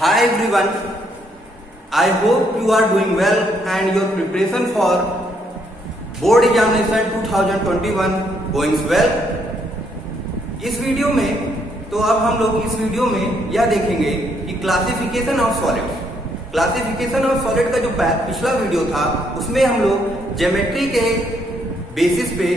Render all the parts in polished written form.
Hi everyone, I hope you are doing well and your preparation for board examination 2021 going well. इस video में तो अब हम लोग इस वीडियो में यह देखेंगे कि classification of solids. Classification of solid का जो पिछला वीडियो था उसमें हम लोग ज्योमेट्री के बेसिस पे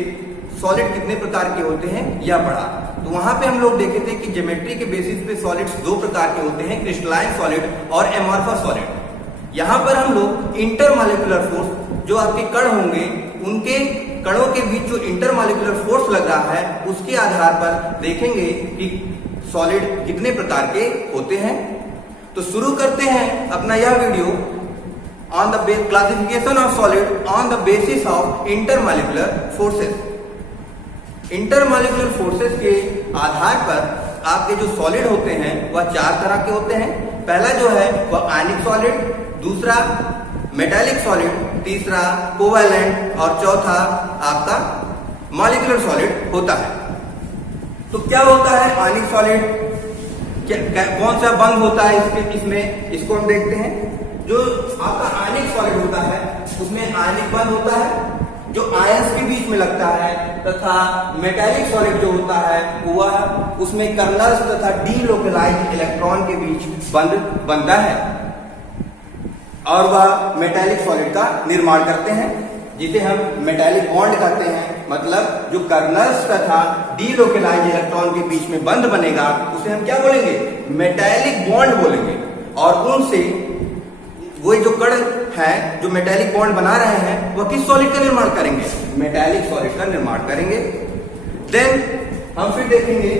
सॉलिड कितने प्रकार के होते हैं यह पढ़ा। तो वहां पे हम लोग देखे थे कि ज्योमेट्री के बेसिस पे सॉलिड्स दो प्रकार के होते हैं, क्रिस्टलाइन सॉलिड और एमॉर्फस सॉलिड। यहाँ पर हम लोग इंटरमॉलिक्यूलर फोर्स, जो आपके कण होंगे उनके कणों के बीच जो इंटरमॉलिक्यूलर फोर्स लग रहा है उसके आधार पर देखेंगे कि सॉलिड कितने प्रकार के होते हैं। तो शुरू करते हैं अपना यह video on the classification of solid on the basis of intermolecular forces. Intermolecular forces के आधार पर आपके जो सॉलिड होते हैं वह चार तरह के होते हैं। पहला जो है वह आयनिक सॉलिड, दूसरा मेटालिक सॉलिड, तीसरा कोवैलेंट और चौथा आपका मॉलिक्यूलर सॉलिड होता है। तो क्या होता है आयनिक सॉलिड, कौन सा बंध होता है इसमें इसको हम देखते हैं। जो आपका आयनिक सॉलिड होता है उसमें आयनिक बंध होता है जो आयंस के बीच में लगता है, तथा मेटालिक सॉलिड जो होता है वह उसमें कर्नल्स तथा डीलोकलाइज्ड इलेक्ट्रॉन के बीच बंध बनता है और वह मेटालिक सॉलिड का निर्माण करते हैं, जिसे हम मेटालिक बॉन्ड कहते हैं। मतलब जो कर्नल्स तथा डीलोकलाइज्ड इलेक्ट्रॉन के बीच में बंध बनेगा उसे हम क्या बोलेंगे, मेटालिक बॉन्ड बोलेंगे। और उनसे वो जो कण है जो मेटालिक बॉन्ड बना रहे हैं वह किस सॉलिड का निर्माण करेंगे, मेटालिक सॉलिड का निर्माण करेंगे। देन हम फिर देखेंगे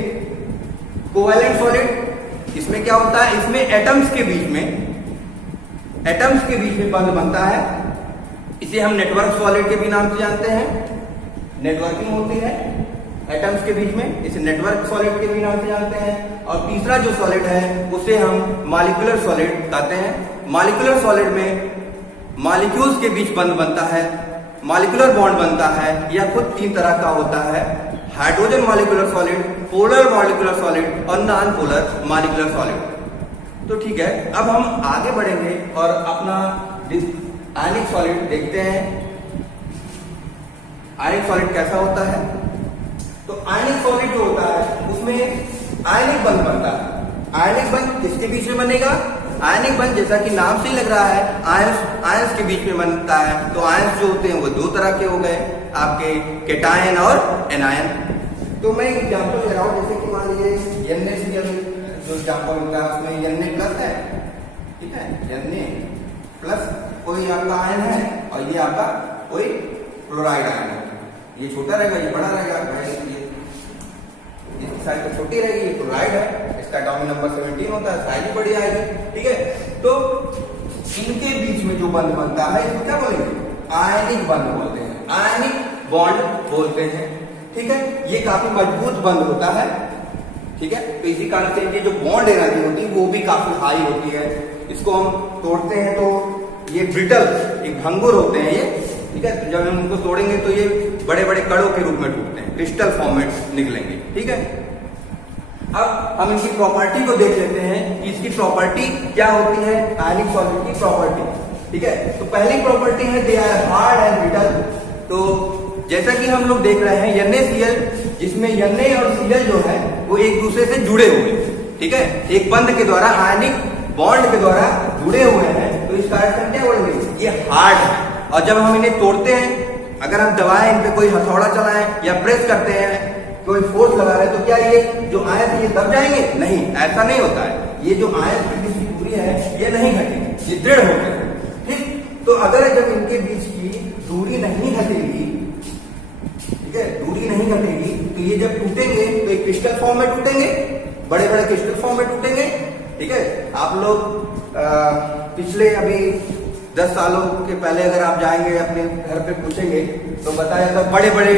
कोवैलेंट सॉलिड। इसमें क्या होता है, इसमें एटम्स के बीच में बंध बनता है। इसे हम नेटवर्क सॉलिड के भी नाम से जानते हैं। नेटवर्किंग होती है एटम्स के बीच में, इसे नेटवर्क सॉलिड के भी नाम से जानते हैं। और तीसरा जो सॉलिड है उसे हम मॉलिक्यूलर सॉलिड कहते हैं। मॉलिक्यूलर सॉलिड में मॉलिक्यूल्स के बीच बंध बनता है, मॉलिक्यूलर बॉन्ड बनता है। यह खुद तीन तरह का होता है, hydrogen molecular solid, polar molecular solid और नॉन पोलर मॉलिक्यूलर सॉलिड। तो ठीक है, अब हम आगे बढ़ेंगे और अपना आयनिक सॉलिड देखते हैं। आयनिक सॉलिड कैसा होता है। तो आयनिक सॉलिड जो होता है उसमें आयनिक बंध बनता है। आयनिक बंध किसके बीच में बनेगा, आयनिक बंध जैसा कि नाम से लग रहा है आयंस के बीच में बनता है। तो आयंस जो होते हैं वो दो तरह के हो गए, आपके केटायन और एनायन। तो मैं एक एग्जाम्पल ले रहा हूं, जैसे कि मान लीजिए NaCl जो एग्जाम्पल होता है उसमें Na प्लस है, ठीक है, Na प्लस कोई आपका आयन है और ये आपका कोई क्लोराइड आयन है। ये छोटा रहेगा ये बड़ा रहेगा, इसकी साइज तो छोटी रहेगी, ये क्लोराइड है, इसका एटॉमिक नंबर 17 होता है, साइज भी बड़ी आएगी, ठीक है। तो इनके बीच में जो बंध बनता है इसको क्या बोलेंगे, आयनिक बंध बोलते हैं, आयनिक बॉन्ड बोलते हैं, ठीक है। ये काफी मजबूत बंध होता है, ठीक है। तो इसी कारण से इनकी जो बॉन्ड एनर्जी होती है वो भी काफी हाई होती है। इसको हम तोड़ते हैं तो ये ब्रिटल, एक भंगुर होते हैं ये, ठीक है। जब हम उनको तोड़ेंगे तो ये बड़े बड़े कणों के रूप में टूटते हैं, क्रिस्टल फॉर्म में निकलेंगे, ठीक है। अब हम इनकी प्रॉपर्टी को देख लेते हैं कि इसकी प्रॉपर्टी क्या होती है, आयनिक सॉलिड की प्रॉपर्टी, ठीक है। तो पहली प्रॉपर्टी है they are hard and brittle. तो जैसा कि हम लोग देख रहे हैं NaCl, जिसमें Na और Cl जो है वो एक दूसरे से जुड़े हुए, ठीक है, एक बंध के द्वारा, आयनिक बॉन्ड के द्वारा जुड़े हुए हैं। तो इस कारण से क्या बोलेंगे, ये हार्ड है। और जब हम इन्हें तोड़ते हैं, अगर हम दबाएं, इन पे कोई हथौड़ा चलाएं या प्रेस करते हैं, कोई फोर्स लगा रहे हैं, तो क्या ये जो आयन ये दब जाएंगे, नहीं, ऐसा नहीं होता है। ये जो आयन की दूरी है ये नहीं घटेगी, ये दृढ़ होते हैं, ठीक। तो अगर जब इनके बीच की दूरी नहीं घटेगी, ठीक है, दूरी नहीं घटेगी, तो ये जब टूटेंगे तो एक क्रिस्टल फॉर्म में टूटेंगे, बड़े बड़े क्रिस्टल फॉर्म में टूटेंगे, ठीक है। आप लोग पिछले अभी 10 सालों के पहले अगर आप जाएंगे अपने घर पे पूछेंगे तो बताया जाता, बड़े बड़े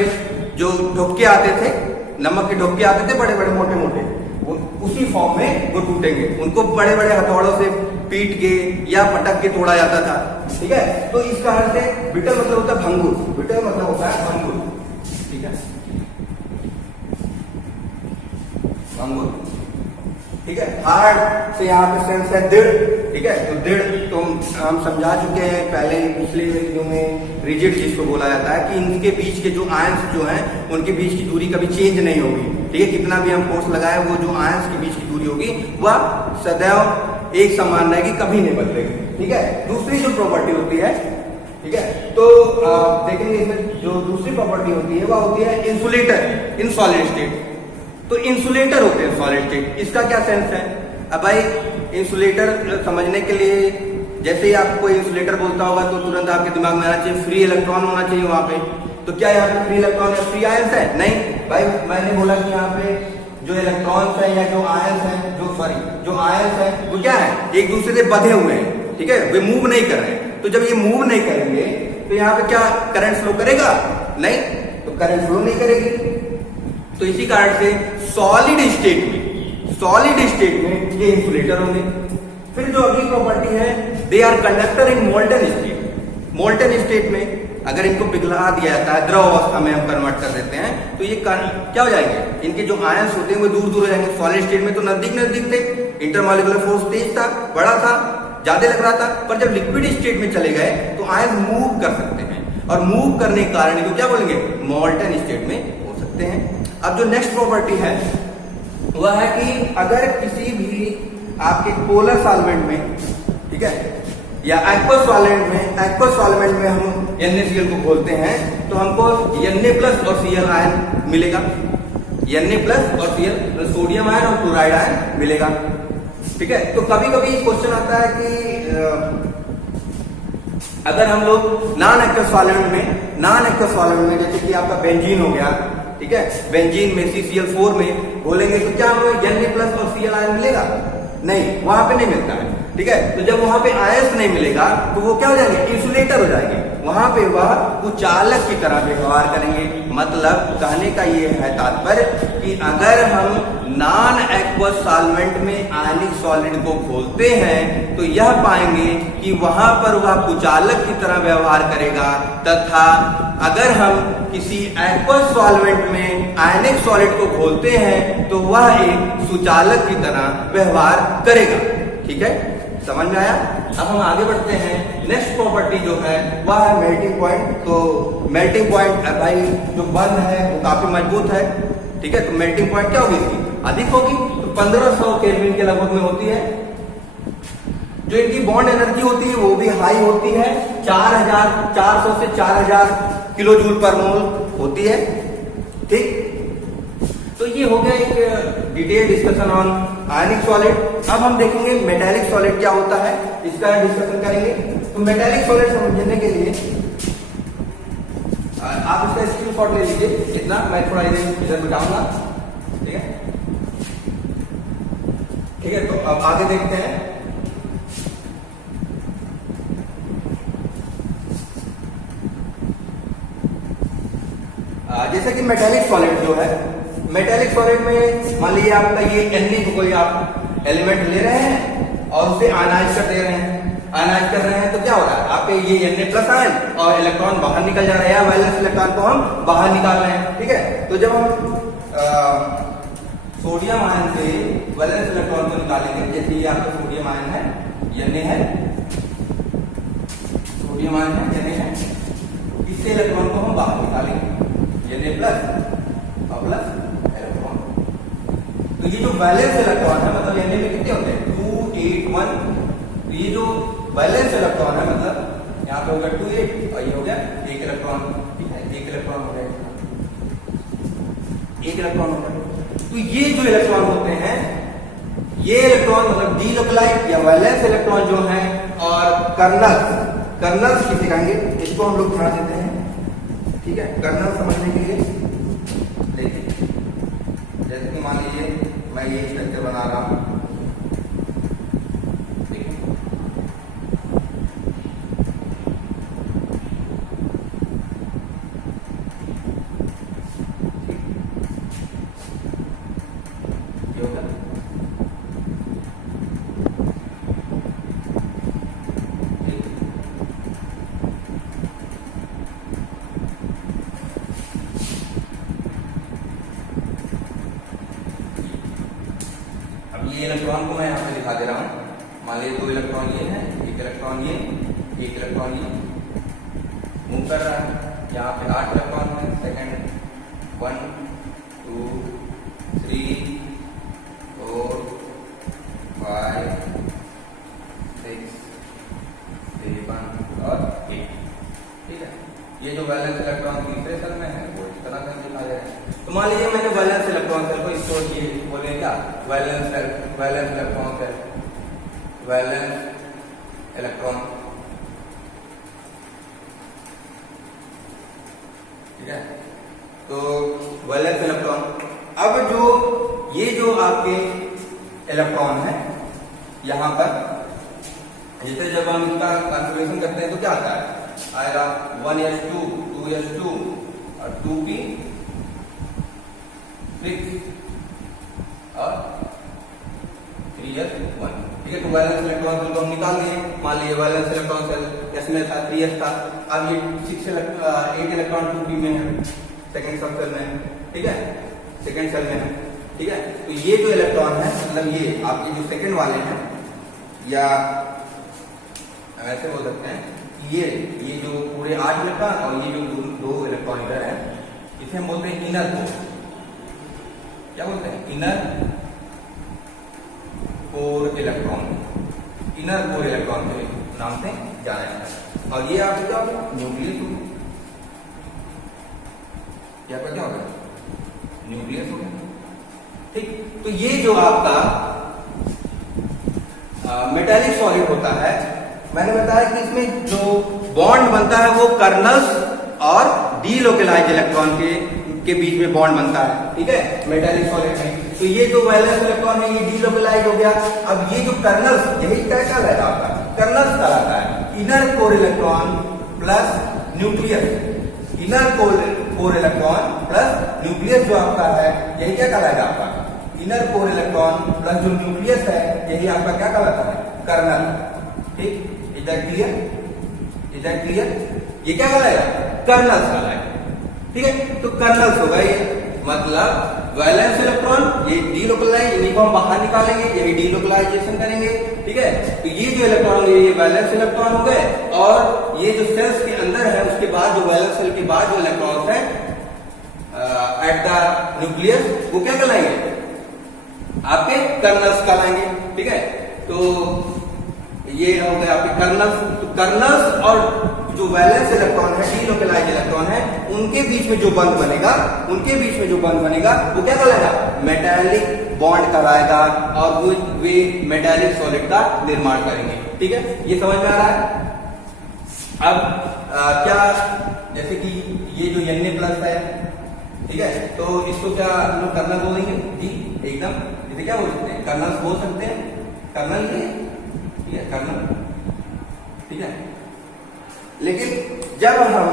जो ढोके आते थे, नमक के ढोके आते थे, बड़े बड़े मोटे मोटे, वो उसी फॉर्म में वो टूटेंगे। उनको बड़े बड़े हथौड़ों से पीट के या पटक के तोड़ा जाता था, ठीक है। तो इस कारण से ब्रिटल मतलब होता है भंगुर, ब्रिटल मतलब होता है भंगुर, ठीक है, भंगुर। ठीक है। हार्ड से यहाँ पे सेंस है दृढ़, ठीक है। तो दृढ़ तो हम समझा चुके हैं पहले पिछले वीडियो में, रिजिड जिसको बोला जाता है कि इनके बीच के जो आयंस जो हैं उनके बीच की दूरी कभी चेंज नहीं होगी, ठीक है। कितना भी हम फोर्स लगाए वो जो आयंस के बीच की दूरी होगी वह सदैव एक समान रहेगी, कभी नहीं बदलेगी, ठीक है। दूसरी जो प्रॉपर्टी होती है, ठीक है, तो देखेंगे इसमें जो दूसरी प्रॉपर्टी होती है वह होती है इंसुलेटर इन सॉलिड स्टेट। तो इंसुलेटर होते हैं सॉलिड स्टेट, इसका क्या सेंस है? अब भाई इंसुलेटर समझने के लिए जैसे ही आपको कोई इंसुलेटर बोलता होगा तो तुरंत आपके दिमाग में आना चाहिए फ्री इलेक्ट्रॉन होना चाहिए वहां पे। तो क्या यहाँ पे फ्री इलेक्ट्रॉन या फ्री आयंस है? नहीं भाई, मैंने बोला कि यहाँ पे जो इलेक्ट्रॉन्स है या जो आयंस है, जो आयंस है वो क्या है, एक दूसरे से बंधे हुए हैं, ठीक है, वे मूव नहीं कर रहे हैं। तो जब ये मूव नहीं करेंगे तो यहाँ पे क्या करंट फ्लो करेगा? नहीं, तो करंट फ्लो नहीं करेगी। तो इसी कारण से सॉलिड स्टेट में ये इंसुलेटर होंगे। फिर जो अगली प्रॉपर्टी है, they are conductor in molten state. Molten state में अगर इनको पिघला दिया जाता है, द्रव अवस्था में हम कन्वर्ट कर देते हैं, तो ये क्या हो जाएंगे, इनके जो आयंस होते हैं वो दूर दूर हो जाएंगे। सॉलिड स्टेट में तो नजदीक थे, इंटरमॉलिक्यूलर फोर्स तेज था, बड़ा था, ज्यादा लग रहा था, पर जब लिक्विड स्टेट में चले गए तो आयंस मूव कर सकते हैं, और मूव करने के कारण इनको क्या बोलेंगे, मोल्टन स्टेट में हो सकते हैं। अब जो नेक्स्ट प्रॉपर्टी है वह है कि अगर किसी भी आपके पोलर सॉल्वेंट में, ठीक है, या एक्वस सॉल्वेंट में हम NaCl को खोलते हैं तो हमको Na+ और Cl आयन मिलेगा, Na+ और Cl सोडियम आयन और क्लोराइड आयन मिलेगा, ठीक है। तो कभी कभी क्वेश्चन आता है कि अगर हम लोग नॉन एक्वस सॉल्वेंट में जैसे कि आपका बेंजीन हो गया, ठीक है, बेंजीन में CCl4 में घोलेंगे तो क्या हमें Na+ और Cl आयन मिलेगा? नहीं, वहां पे नहीं मिलता है, ठीक है। तो जब वहां पे आयंस नहीं मिलेगा तो वो क्या हो जाएंगे, इंसुलेटर हो जाएंगे, वहां पे वह कुचालक की तरह व्यवहार करेंगे। मतलब कहने का ये है तात्पर्य कि अगर हम नॉन एक्वस सॉल्वेंट में आयनिक सॉलिड को खोलते हैं तो यह पाएंगे कि वहां पर वह कुचालक की तरह व्यवहार करेगा, तथा अगर हम किसी एक्वस सॉल्वेंट में आयनिक सॉलिड को खोलते हैं तो वह एक सुचालक की तरह व्यवहार करेगा, ठीक है। समझ में आया? अब हम आगे बढ़ते हैं। नेक्स्ट प्रॉपर्टी जो है वह है मेल्टिंग पॉइंट। तो मेल्टिंग पॉइंट भाई जो बंध है वो काफी मजबूत है, ठीक है। तो मेल्टिंग पॉइंट क्या होगी इसकी, अधिक होगी, तो 1500 केल्विन के लगभग में होती है। जो इनकी बॉन्ड एनर्जी होती है वो भी हाई होती है, 400 से 4000 किलो जूल पर मोल होती है, ठीक। तो ये हो गया एक detail discussion on ionic solid. अब हम देखेंगे मेटालिक सॉलिड क्या होता है, इसका डिस्कशन करेंगे। तो मेटालिक सॉलिड समझने के लिए आप इसका स्क्रीनशॉट ले लीजिए, इतना मैं थोड़ा इधर बताऊंगा, ठीक है, ठीक है। तो अब आगे देखते हैं। जैसे कि मेटालिक सॉलिड जो है, मेटालिक सॉलिड में मान लीजिए आपका ये Na को कोई आप एलिमेंट ले रहे हैं और उसे आयनाइज कर दे रहे हैं, आयनाइज कर रहे हैं तो क्या हो रहा है, आपके ये Na+ आयन और इलेक्ट्रॉन बाहर निकल जा रहे हैं, वैलेंस इलेक्ट्रॉन को हम बाहर निकाल रहे हैं, ठीक है। तो जब हम सोडियम आयन से वैलेंस इलेक्ट्रॉन को निकालेंगे, जैसे ये आपका सोडियम आयन है, Na है, सोडियम आयन है, Na है, इससे इलेक्ट्रॉन को हम बाहर निकालेंगे, Na+ और प्लस इलेक्ट्रॉन। तो ये जो वैलेंस इलेक्ट्रॉन है, मतलब Na में कितने होते हैं, 281। तो ये जो वैलेंस इलेक्ट्रॉन है, मतलब यहाँ पे होगा 28 और ये हो गया 1 इलेक्ट्रॉन, ठीक है, 1 इलेक्ट्रॉन हो गया, 1 इलेक्ट्रॉन हो गया। तो ये जो इलेक्ट्रॉन होते हैं, ये इलेक्ट्रॉन मतलब डी लोकलाइट या वैलेंस इलेक्ट्रॉन जो है, और कर्नल्स किसे कहेंगे, इसको हम लोग ध्यान देते हैं, ठीक है। कर्नल समझने के लिए देखिए, जैसे कि मान लीजिए मैं ये स्ट्रक्चर बना रहा हूं, ये मान लीजिए 2 इलेक्ट्रॉन ये है, 1 इलेक्ट्रॉन ये, 1 इलेक्ट्रॉन ये मूव कर रहा है। यहाँ पे 8 इलेक्ट्रॉन है, सेकंड 1 2 3 4 5 6 7 और 8। ठीक है, ये जो वैलेंस इलेक्ट्रॉन तीसरे सेल में है वो इस तरह से दिखाया जाए। तो मान लीजिए मैंने वैलेंस इलेक्ट्रॉन सेल को इसको ये बोले क्या, valence electron cell, valence electron. ठीक है, तो वैलेंस इलेक्ट्रॉन। अब ये जो आपके इलेक्ट्रॉन है यहां पर, जैसे जब हम इसका कॉन्फ़िगरेशन करते हैं तो क्या आता है, आएगा 1s2 2s2 और 2p6 और 3s1। ठीक है, तो वैलेंस इलेक्ट्रॉन सेल को हम निकाल दिए। मान लीजिए वैलेंस इलेक्ट्रॉन सेल इसमें था 3s था, अब ये 8 इलेक्ट्रॉन 2p में है, सेकंड सब सेल में है। ठीक है, सेकंड सेल में है। ठीक है, तो ये जो इलेक्ट्रॉन है मतलब ये आपके जो सेकंड वाले हैं, या ऐसे बोल सकते हैं ये जो पूरे 8 इलेक्ट्रॉन और ये जो 2 इलेक्ट्रॉन इधर है, इसे हम बोलते हैं इनर कोर। क्या बोलते हैं, inner core electron, inner core electron के नाम से जाना जाता है। और ये आपका क्या होगा, न्यूक्लियस होगा। क्या क्या होगा, न्यूक्लियस होगा। ठीक, तो ये जो आपका मेटालिक सॉलिड होता है, मैंने बताया कि इसमें जो बॉन्ड बनता है वो कर्नल्स और डीलोकलाइज्ड इलेक्ट्रॉन के बीच में बॉन्ड बनता है। ठीक है, मेटालिक सॉलिड में। तो ये जो वैलेंस इलेक्ट्रॉन है ये डीलोकलाइज्ड हो गया। अब ये जो कर्नल्स, यही क्या कहलाता है आपका, कर्नल्स कहलाता है। Inner core electron plus nucleus, inner core electron plus nucleus जो आपका है, यही क्या कहलाएगा आपका, इनर कोर इलेक्ट्रॉन प्लस जो न्यूक्लियस है, यही आपका क्या कहलाता है, कर्नल। ठीक, is that clear, is that clear, ये क्या कहलाएगा, कर्नल्स कहलाएगा। ठीक है, तो कर्नल्स होगा ये, मतलब वैलेंस इलेक्ट्रॉन ये डीलोकलाइज, इन्हीं को हम बाहर निकालेंगे, यही डीलोकलाइजेशन करेंगे। ठीक है, तो ये जो इलेक्ट्रॉन ये वैलेंस इलेक्ट्रॉन हो गए, और ये जो सेल्स के अंदर है उसके बाद जो वैलेंस सेल के बाद जो इलेक्ट्रॉन्स है एट द न्यूक्लियस, वो क्या कहलाएंगे, आपके कर्नल्स कहलाएंगे। ठीक है, तो ये हो गए आपके कर्नल्स। तो कर्नल्स और जो वैलेंस इलेक्ट्रॉन है, डीलोकलाइज्ड इलेक्ट्रॉन है, उनके बीच में जो बंध बनेगा, उनके बीच में जो बंध बनेगा वो क्या कहलाएगा, मेटालिक बॉन्ड कहलाएगा, और वो वे मेटालिक सॉलिड का निर्माण करेंगे। ठीक है, ये समझ में आ रहा है। अब क्या, जैसे कि ये जो Na+ है, ठीक है, तो इसको क्या हम लोग कर्नल बोलेंगे जी, एकदम, जैसे क्या बोल सकते हैं, कर्नल्स बोल सकते हैं, कर्नल ये, ठीक है, कर्नल। ठीक है, लेकिन जब हम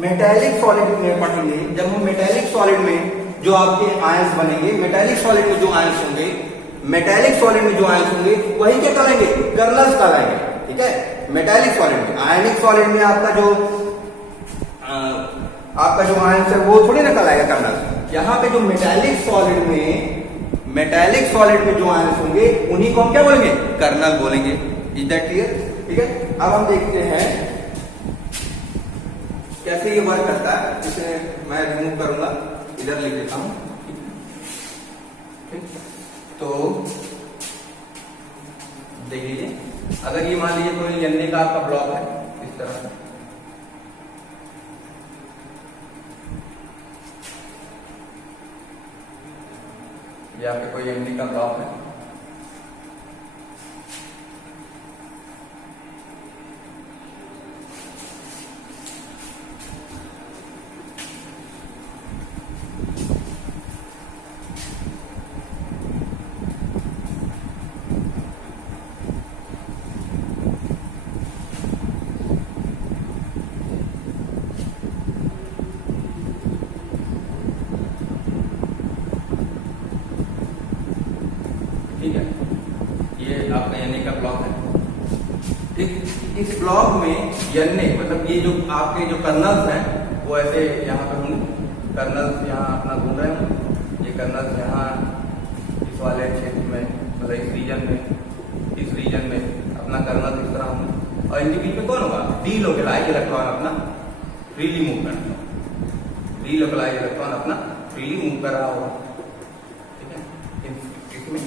मेटालिक सॉलिड में पढ़ेंगे, जब हम मेटालिक सॉलिड में जो आपके आयंस बनेंगे, मेटालिक सॉलिड में जो आयंस होंगे, मेटालिक सॉलिड में जो आयंस होंगे, वही क्या कहलाएंगे, कर्नल्स कहलाएंगे। ठीक है, मेटालिक सॉलिड में, आयनिक सॉलिड में आपका जो आयंस है वो थोड़ी ना कहलाएगा कर्नल्स। यहाँ पे जो मेटालिक सॉलिड में जो आयंस होंगे, उन्हीं को हम क्या बोलेंगे, कर्नल बोलेंगे। Is that clear. ठीक है, अब हम देखते हैं कैसे ये वर्क करता है। इसे मैं रिमूव करूंगा, इधर लिख देता हूं। तो देख लीजिए, अगर ये मान लीजिए कोई Na का आपका ब्लॉक है इस तरह से, ये आपके कोई Na का ब्लॉक है, ठीक है, ये आपका Na का ब्लॉक है। ठीक, इस ब्लॉक में Na मतलब ये जो आपके जो कर्नल्स हैं वो ऐसे यहाँ पे होंगे, कर्नल्स यहाँ अपना घूम रहे होंगे, ये कर्नल्स यहाँ इस वाले क्षेत्र में, मतलब इस रीजन में, इस रीजन में अपना कर्नल इस तरह होंगे और इनके बीच में कौन होगा, डीलोकलाइज इलेक्ट्रॉन अपना फ्रीली मूव करना होगा, डीलोकलाइज इलेक्ट्रॉन अपना फ्रीली मूव कर रहा होगा। ठीक है, इसमें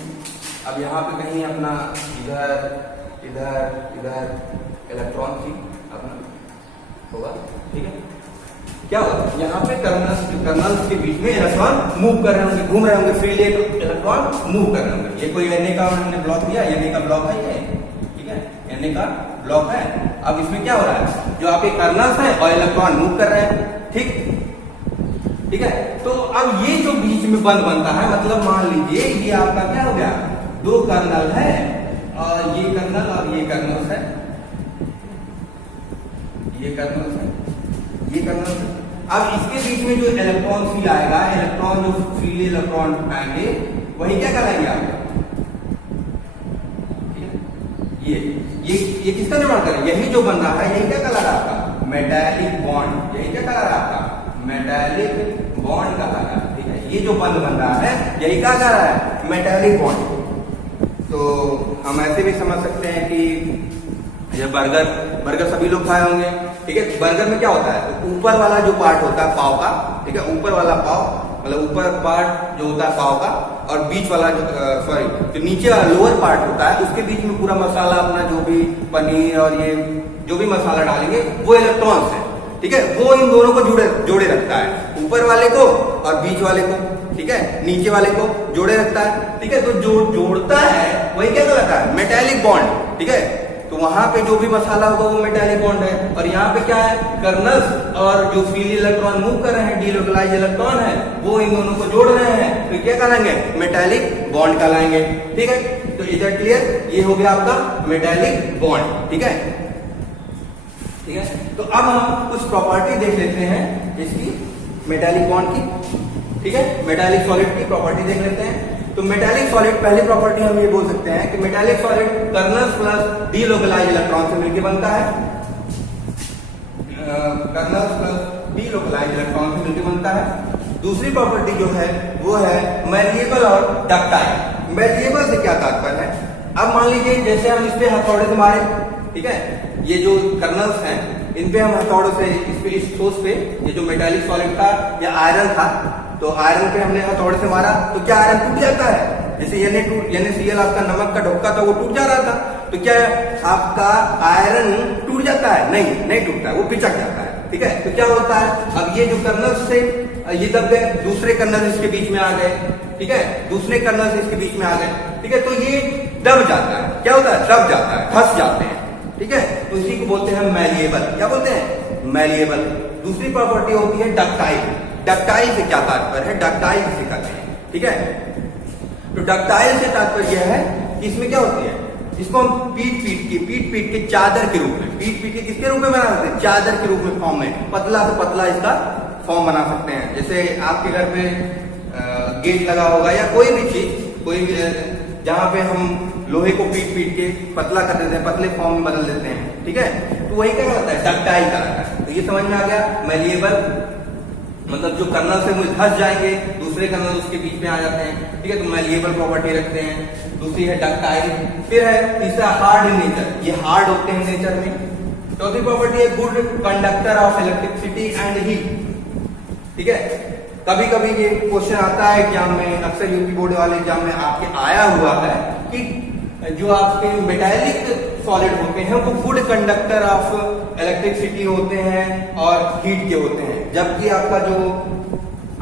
अब यहाँ पे कहीं अपना इधर इधर इधर इलेक्ट्रॉन की अपना होगा। ठीक है, क्या होगा यहाँ पे कर्नल्स के बीच में इलेक्ट्रॉन मूव कर रहे होंगे, घूम रहे होंगे फ्रीली, इलेक्ट्रॉन मूव कर रहे होंगे। ये कोई Na का हमने ब्लॉक दिया, Na का ब्लॉक है ये, ठीक है, Na का ब्लॉक है। अब इसमें क्या हो रहा है, जो आपके कर्नल्स हैं और इलेक्ट्रॉन मूव कर रहे हैं। ठीक है, तो अब ये जो बीच में बंद बनता है, मतलब मान लीजिए ये आपका क्या हो गया, दो कर्नल है और ये कर्नल और ये कर्नल है, ये कर्नल है, ये कर्नल है। अब इसके बीच में जो इलेक्ट्रॉन फ्री आएगा, इलेक्ट्रॉन जो फ्रीली इलेक्ट्रॉन आएंगे वही क्या कहलाएंगे आपको, ये किसका निर्माण करें, यही जो बन रहा है यही क्या कहला रहा है आपका, मेटालिक बॉन्ड। यही क्या कहला रहा है आपका, मेटालिक बॉन्ड कहला रहा है। ठीक है, ये जो बंद बन रहा है यही क्या कह रहा है, मेटालिक बॉन्ड। तो हम ऐसे भी समझ सकते हैं कि ये बर्गर सभी लोग खाए होंगे। ठीक है, बर्गर में क्या होता है, तो ऊपर वाला जो पार्ट होता है पाव का, ठीक है, ऊपर वाला पाव मतलब ऊपर पार्ट जो होता है पाव का, और बीच वाला जो जो नीचे वाला लोअर पार्ट होता है उसके बीच में पूरा मसाला अपना जो भी पनीर और ये जो भी मसाला डालेंगे वो इलेक्ट्रॉन्स है। ठीक है, वो इन दोनों को जोड़े रखता है, ऊपर वाले को और बीच वाले को, ठीक है, नीचे वाले को जोड़े रखता है। ठीक है, तो जो जोड़ता है वही क्या कहलाता है, मेटालिक बॉन्ड। ठीक है, तो वहां पे जो भी मसाला होगा वो मेटालिक बॉन्ड है, और यहाँ पे क्या है, कर्नल्स और जो फ्रीली इलेक्ट्रॉन मूव कर रहे हैं, डीलोकलाइज इलेक्ट्रॉन है, वो इन दोनों को जोड़ रहे हैं, तो क्या कहलाएंगे, मेटालिक बॉन्ड कहलाएंगे। ठीक है, तो इज दैट क्लियर, ये हो गया आपका मेटालिक बॉन्ड। ठीक है, ठीक है, तो अब हम कुछ प्रॉपर्टी देख लेते हैं इसकी, मेटालिक बॉन्ड की। ठीक है, मेटालिक सॉलिड की प्रॉपर्टी देख लेते हैं। तो मेटालिक सॉलिड, पहली प्रॉपर्टी हम ये बोल सकते हैं कि metallic solid kernels plus delocalise electron से मिलकर बनता है, कर्नल्स प्लस डीलोकलाइज इलेक्ट्रॉन से मिलकर बनता है। दूसरी प्रॉपर्टी जो है वो है मैलिएबल और डक्टाइल। मैलिएबल से क्या तात्पर्य है, अब मान लीजिए जैसे हम इस पे हथौड़े से मारे, ठीक है, ये जो कर्नल्स हैं इन पे हम हथौड़े से इस ठोस पे, ये जो मेटालिक सॉलिड था या आयरन था, तो आयरन पे हमने हथौड़े से मारा तो क्या आयरन टूट जाता है, जैसे NaCl आपका नमक का ढोका था वो टूट जा रहा था, तो क्या आपका आयरन टूट जाता है, नहीं टूटता है, वो पिचक जाता है। ठीक है, तो क्या होता है, अब ये जो कर्नल्स से ये दब गए, दूसरे कर्नल इसके बीच में आ गए, ठीक है, दूसरे कर्नल इसके बीच में आ गए, ठीक है, तो ये दब जाता है, क्या होता है, दब जाता है, फंस जाते हैं। ठीक है, तो इसी को बोलते हैं मैलिएबल। क्या बोलते हैं, मैलिएबल। दूसरी प्रॉपर्टी होती है डक्टाइल। डक्टाइल से क्या तात्पर्य है, डक्टाइल से कहते हैं। ठीक है, तो डक्टाइल से तात्पर्य यह है कि इसमें क्या होती है, इसको हम पीट के चादर के रूप में, पीट के किसके रूप में बना सकते हैं, चादर के रूप में फॉर्म में, पतला से पतला इसका फॉर्म बना सकते हैं। जैसे आपके घर पे गेट लगा होगा या कोई भी चीज, कोई भी जहां पे हम लोहे को पीट के पतला कर देते हैं, पतले फॉर्म में बदल देते हैं। ठीक है, तो वही क्या कहता है, डक्टाइल कहलाता है। तो ये समझ में आ गया, मैलिएबल मतलब जो कर्नल से धस जाएंगे, दूसरे कर्नल उसके बीच में आ जाते हैं। ठीक है, तो मैलिएबल प्रॉपर्टी रखते हैं। दूसरी है डक्टाइल। फिर है तीसरा हार्ड इन नेचर, ये हार्ड होते हैं नेचर में। चौथी प्रॉपर्टी है good conductor of electricity and heat. ठीक है, कभी कभी ये क्वेश्चन आता है एग्जाम में, अक्सर यूपी बोर्ड वाले एग्जाम में आपके आया हुआ है कि जो आपके मेटालिक सॉलिड होते हैं वो गुड कंडक्टर ऑफ इलेक्ट्रिसिटी होते हैं और हीट के होते हैं, जबकि आपका जो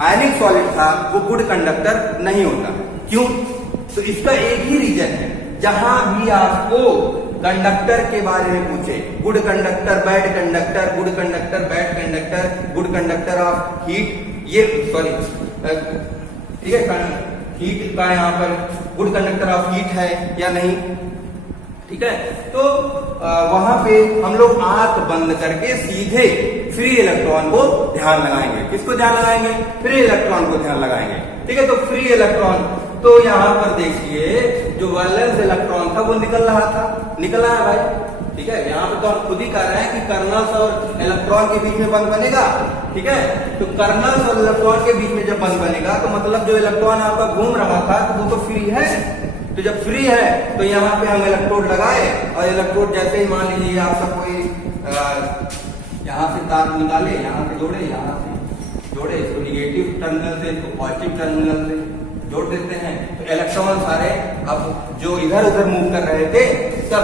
आयनिक सॉलिड था वो गुड कंडक्टर नहीं होता। क्यों, तो इसका एक ही रीजन है, जहां भी आपको कंडक्टर के बारे में पूछे, good conductor, bad conductor, good conductor, bad conductor, good conductor of heat, ये सॉरी, ठीक है, हीट का यहाँ पर गुड कंडक्टर ऑफ हीट है या नहीं। ठीक है, तो वहां पे हम लोग आंख बंद करके सीधे फ्री इलेक्ट्रॉन को ध्यान लगाएंगे। किसको ध्यान लगाएंगे, फ्री इलेक्ट्रॉन को ध्यान लगाएंगे। ठीक है, तो फ्री इलेक्ट्रॉन, तो यहाँ पर देखिए जो वैलेंस इलेक्ट्रॉन था वो निकल रहा था, निकल रहा है भाई। ठीक है, यहाँ पे तो हम खुद ही कह रहे हैं कि कर्नल्स और इलेक्ट्रॉन के बीच में बंद बनेगा। ठीक है, तो कर्नल्स और इलेक्ट्रॉन के बीच में जब बंद बनेगा तो मतलब जो इलेक्ट्रॉन आपका घूम रहा था तो वो तो फ्री है, तो जब फ्री है तो यहाँ पे हम इलेक्ट्रोड लगाए और इलेक्ट्रोड जैसे ही मान लीजिए आप सब कोई यहाँ से तार निकाले, यहाँ से जोड़े, यहाँ से जोड़े, इसको निगेटिव टर्मिनल से इसको पॉजिटिव टर्मिनल से जोड़ देते हैं, तो इलेक्ट्रॉन सारे अब जो इधर उधर मूव कर रहे थे सब,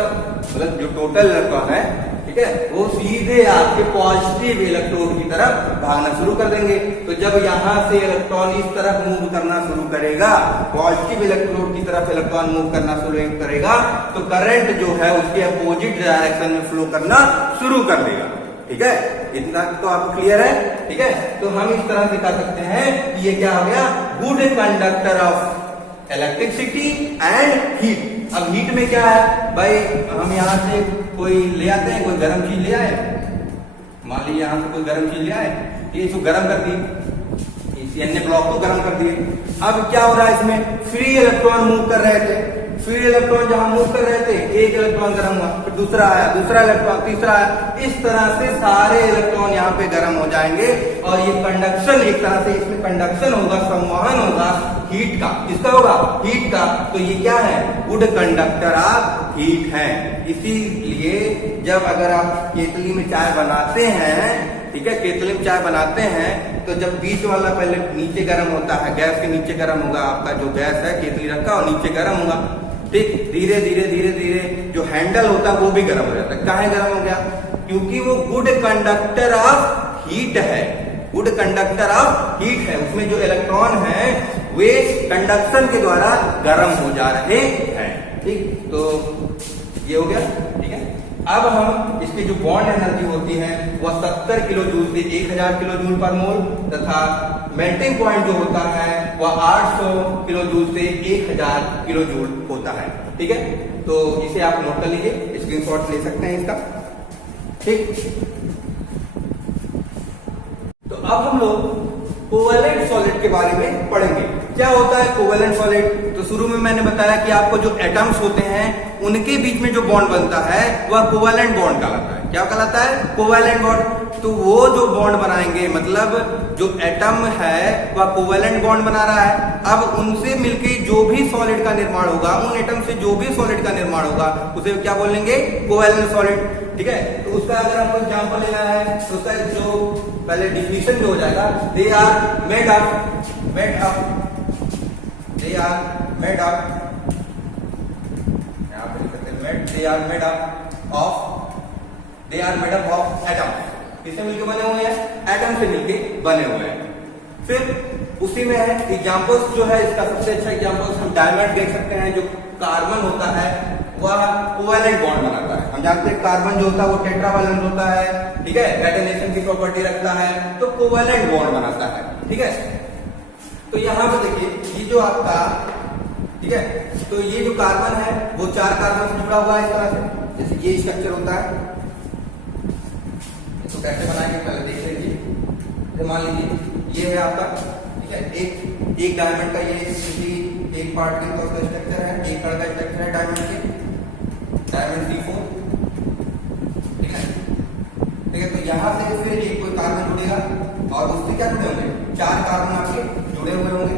मतलब जो टोटल इलेक्ट्रॉन है, ठीक है, वो सीधे आपके पॉजिटिव इलेक्ट्रोड की तरफ भागना शुरू कर देंगे। तो जब यहाँ से इलेक्ट्रॉन इस तरफ मूव करना शुरू करेगा, पॉजिटिव इलेक्ट्रोड की तरफ इलेक्ट्रॉन मूव करना शुरू करेगा, तो करंट जो है उसके अपोजिट डायरेक्शन में फ्लो करना शुरू कर देगा। ठीक है, इतना तो आपको क्लियर है। ठीक है, तो हम इस तरह से कह सकते हैं कि ये क्या हो गया, good conductor of electricity and heat. अब हीट में क्या है भाई, हम यहाँ से कोई ले आते हैं, कोई गर्म चीज ले आए, मान लीजिए यहाँ से कोई गर्म चीज ले आए, इसको गर्म कर दिए, इस अन्य ब्लॉक को गर्म कर दिए। अब क्या हो रहा है, इसमें फ्री इलेक्ट्रॉन मूव कर रहे थे, फ्री इलेक्ट्रॉन जहां मूव कर रहे थे, एक इलेक्ट्रॉन गर्म हुआ, फिर दूसरा आया, दूसरा इलेक्ट्रॉन, तीसरा आया, इस तरह से सारे इलेक्ट्रॉन यहाँ पे गर्म हो जाएंगे और ये कंडक्शन, एक तरह से इसमें कंडक्शन होगा, संवहन होगा हीट का। किसका होगा, हीट का। तो ये क्या है, गुड कंडक्टर ऑफ हीट है। इसीलिए जब अगर आप केतली में चाय बनाते हैं, ठीक है, केतली में चाय बनाते हैं, तो जब बीच वाला पहले नीचे गर्म होता है, गैस के नीचे गर्म होगा, आपका जो गैस है केतली रखा और नीचे गर्म होगा, ठीक, धीरे धीरे धीरे धीरे जो हैंडल होता है वो भी गर्म हो जाता है। काहे गर्म हो गया, क्योंकि वो गुड कंडक्टर ऑफ हीट है, गुड कंडक्टर ऑफ हीट है, उसमें जो इलेक्ट्रॉन है वे कंडक्शन के द्वारा गर्म हो जा रहे हैं। ठीक, तो ये हो गया। ठीक है, अब हम इसकी जो बॉन्ड एनर्जी होती है वह 70 किलो जूल से 1000 किलो जूल पर मोल तथा मेल्टिंग पॉइंट जो होता है वह 800 किलो जूल से 1000 किलो जूल होता है। ठीक है, तो इसे आप नोट कर लीजिए, स्क्रीनशॉट ले सकते हैं इसका। ठीक, तो अब हम लोग कोवेलेंट सॉलिड के बारे में पढ़ेंगे। क्या होता है कोवेलेंट सॉलिड, तो शुरू में मैंने बताया कि आपको जो एटम्स होते हैं उनके बीच में जो बॉन्ड बनता है वह कोवेलेंट बॉन्ड कहलाता है। क्या कहलाता है, कोवेलेंट बॉन्ड। तो वो जो बॉन्ड बनाएंगे, मतलब जो एटम है वह कोवेलेंट बॉन्ड बना रहा है, अब उनसे मिलके जो भी सॉलिड का निर्माण होगा, उन एटम से जो भी सॉलिड का निर्माण होगा उसे क्या बोलेंगे, कोवेलेंट सॉलिड। ठीक है, तो उसका अगर हमको एग्जांपल लेना है तो उसका जो पहले डिफिनेशन जो हो जाएगा, they are made of they are made of atom. किससे मिलके बने हुए हैं, एटम से मिलके बने हुए हैं। फिर उसी में है एग्जांपल्स, जो है इसका सबसे अच्छा एग्जांपल्स हम डायमंड देख सकते हैं। जो कार्बन होता है वह कोवेलेंट बॉन्ड बनाता है। हम जानते हैं कार्बन जो होता है वो टेट्रावैलेंट होता है, ठीक है, कैटेनेशन की प्रॉपर्टी रखता है, तो कोवेलेंट बॉन्ड बनाता है। ठीक है, तो यहाँ पे देखिए ये जो आपका, ठीक है, तो ये जो कार्बन है वो 4 कार्बन से जुड़ा हुआ है इस तरह से, जैसे ये स्ट्रक्चर होता है। इसको कैसे बनाएंगे पहले देख लीजिए। मान लीजिए ये है आपका, ठीक है, एक डायमंड का ये एक पार्ट के तौर पर स्ट्रक्चर है, एक कण का स्ट्रक्चर है डायमंड के, डायमंड C4। ठीक है, ठीक है, तो यहाँ से फिर एक कोई कार्बन जुड़ेगा और उससे क्या जुड़े होंगे, 4 कार्बन आपके जुड़े हुए होंगे।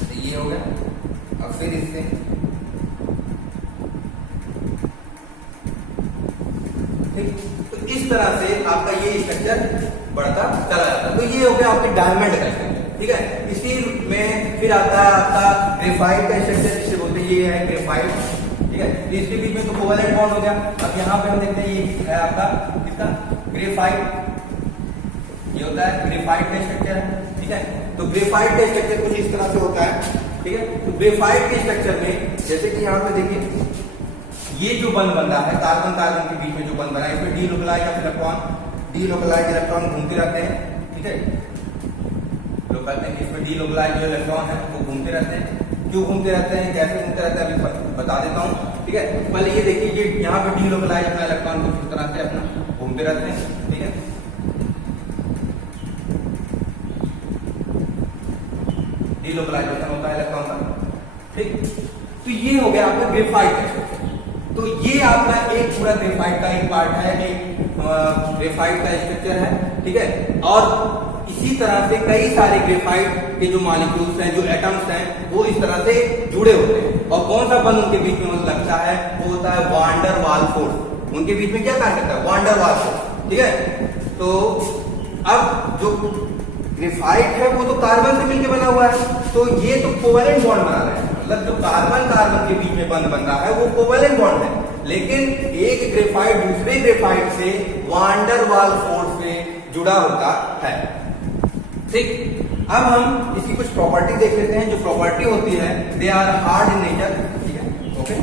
तो ये हो गया। अब फिर इससे ठीक, तो इस तरह से आपका ये स्ट्रक्चर बढ़ता चला जाता है। तो ये हो गया आपके डायमंड का स्ट्रक्चर। ठीक है, इसी में फिर आता है आपका ग्रेफाइट का स्ट्रक्चर, जिसे बोलते हैं ये है ग्रेफाइट। ठीक है, तो इसके बीच में तो कोवेलेंट बॉन्ड हो गया। अब यहाँ पे हम देखते हैं ये है आपका किसका, ग्रेफाइट। ये होता है ग्रेफाइट का स्ट्रक्चर है। ठीक है, तो ग्रेफाइट का स्ट्रक्चर कुछ इस तरह से होता है। ठीक है, तो ग्रेफाइट के स्ट्रक्चर में जैसे कि यहाँ पे देखिए ये जो बंध बन रहा है कार्बन कार्बन के बीच में जो बंध बना है, इसमें डीलोकलाइज्ड इलेक्ट्रॉन घूमते रहते हैं। ठीक है, लोग कहते हैं कि इसमें डीलोकलाइज्ड जो इलेक्ट्रॉन है वो घूमते रहते हैं। क्यों घूमते रहते हैं, कैसे घूमते रहते हैं, अभी बता देता हूँ। ठीक है, पहले ये देखिए, ये यहाँ पे डीलोकलाइज्ड अपना इलेक्ट्रॉन को किस तरह से अपना घूमते रहते हैं। ठीक है, डीलोकलाइजेशन होता है इलेक्ट्रॉन का। ठीक, तो ये हो गया आपका ग्रेफाइट का स्ट्रक्चर। तो ये आपका एक पूरा ग्रेफाइट का एक पार्ट है, एक ग्रेफाइट का स्ट्रक्चर है। ठीक है। और इसी तरह से कई सारे ग्रेफाइट के जो मॉलिक्यूल्स हैं, जो एटम्स हैं, वो इस तरह से जुड़े होते हैं। और कौन सा बंध उनके बीच में लगता है, वो होता है वान डेर वाल फोर्स। उनके बीच में क्या कार्य करता है, वान डेर वाल फोर्स, ठीक है। तो अब जो ग्रेफाइट है वो तो कार्बन से मिलकर बना हुआ है, तो ये तो कोवेलेंट बॉन्ड बना रहे हैं, मतलब जो कार्बन कार्बन के बीच में बंध बन रहा है वो कोवेलेंट बॉन्ड है। लेकिन एक ग्रेफाइट दूसरे ग्रेफाइट से वान डेर वाल फोर्स से जुड़ा होता है, ठीक। अब हम इसकी कुछ प्रॉपर्टी देख लेते हैं। जो प्रॉपर्टी होती है, they are hard in nature, ठीक है, ओके,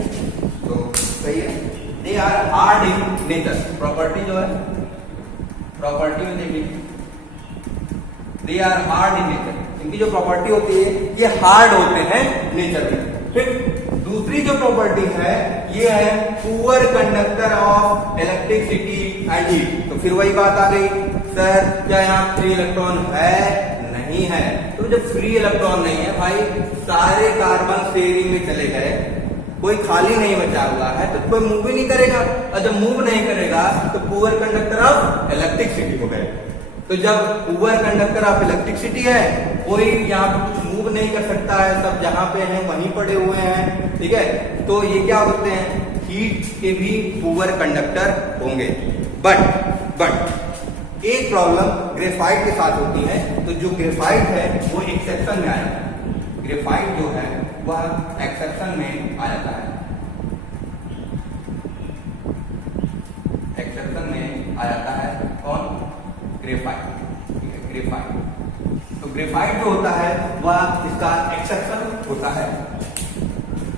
तो सही है, they are hard in nature. Property जो है, प्रॉपर्टी में देख लीजिए, they are hard in nature. इनकी जो प्रॉपर्टी होती है, ये हार्ड होते हैं नेचर में, ठीक। दूसरी जो प्रॉपर्टी है, ये है poor conductor of electricity and heat. तो फिर वही बात आ गई, सर क्या यहाँ फ्री इलेक्ट्रॉन है, नहीं है। तो जब फ्री इलेक्ट्रॉन नहीं है भाई, सारे कार्बन शेयरिंग में चले गए, कोई खाली नहीं बचा हुआ है, तो कोई मूव भी नहीं करेगा। और जब मूव नहीं करेगा तो पुअर कंडक्टर ऑफ इलेक्ट्रिसिटी हो गए। तो जब पुअर कंडक्टर ऑफ इलेक्ट्रिसिटी है, कोई यहाँ पे कुछ मूव नहीं कर सकता है, सब जहां पे हैं वहीं पड़े हुए हैं, ठीक है। तो ये क्या होते हैं, हीट के भी पुअर कंडक्टर होंगे। बट एक प्रॉब्लम ग्रेफाइट के साथ होती है। तो जो ग्रेफाइट है वो एक्सेप्शन में आ जाता है, ग्रेफाइट जो है वह एक्सेप्शन में आ जाता है, एक्सेप्शन में आ जाता है। कौन, ग्रेफाइट, ठीक है, ग्रेफाइट। तो ग्रेफाइट जो होता है वह इसका एक्सेप्शन होता है,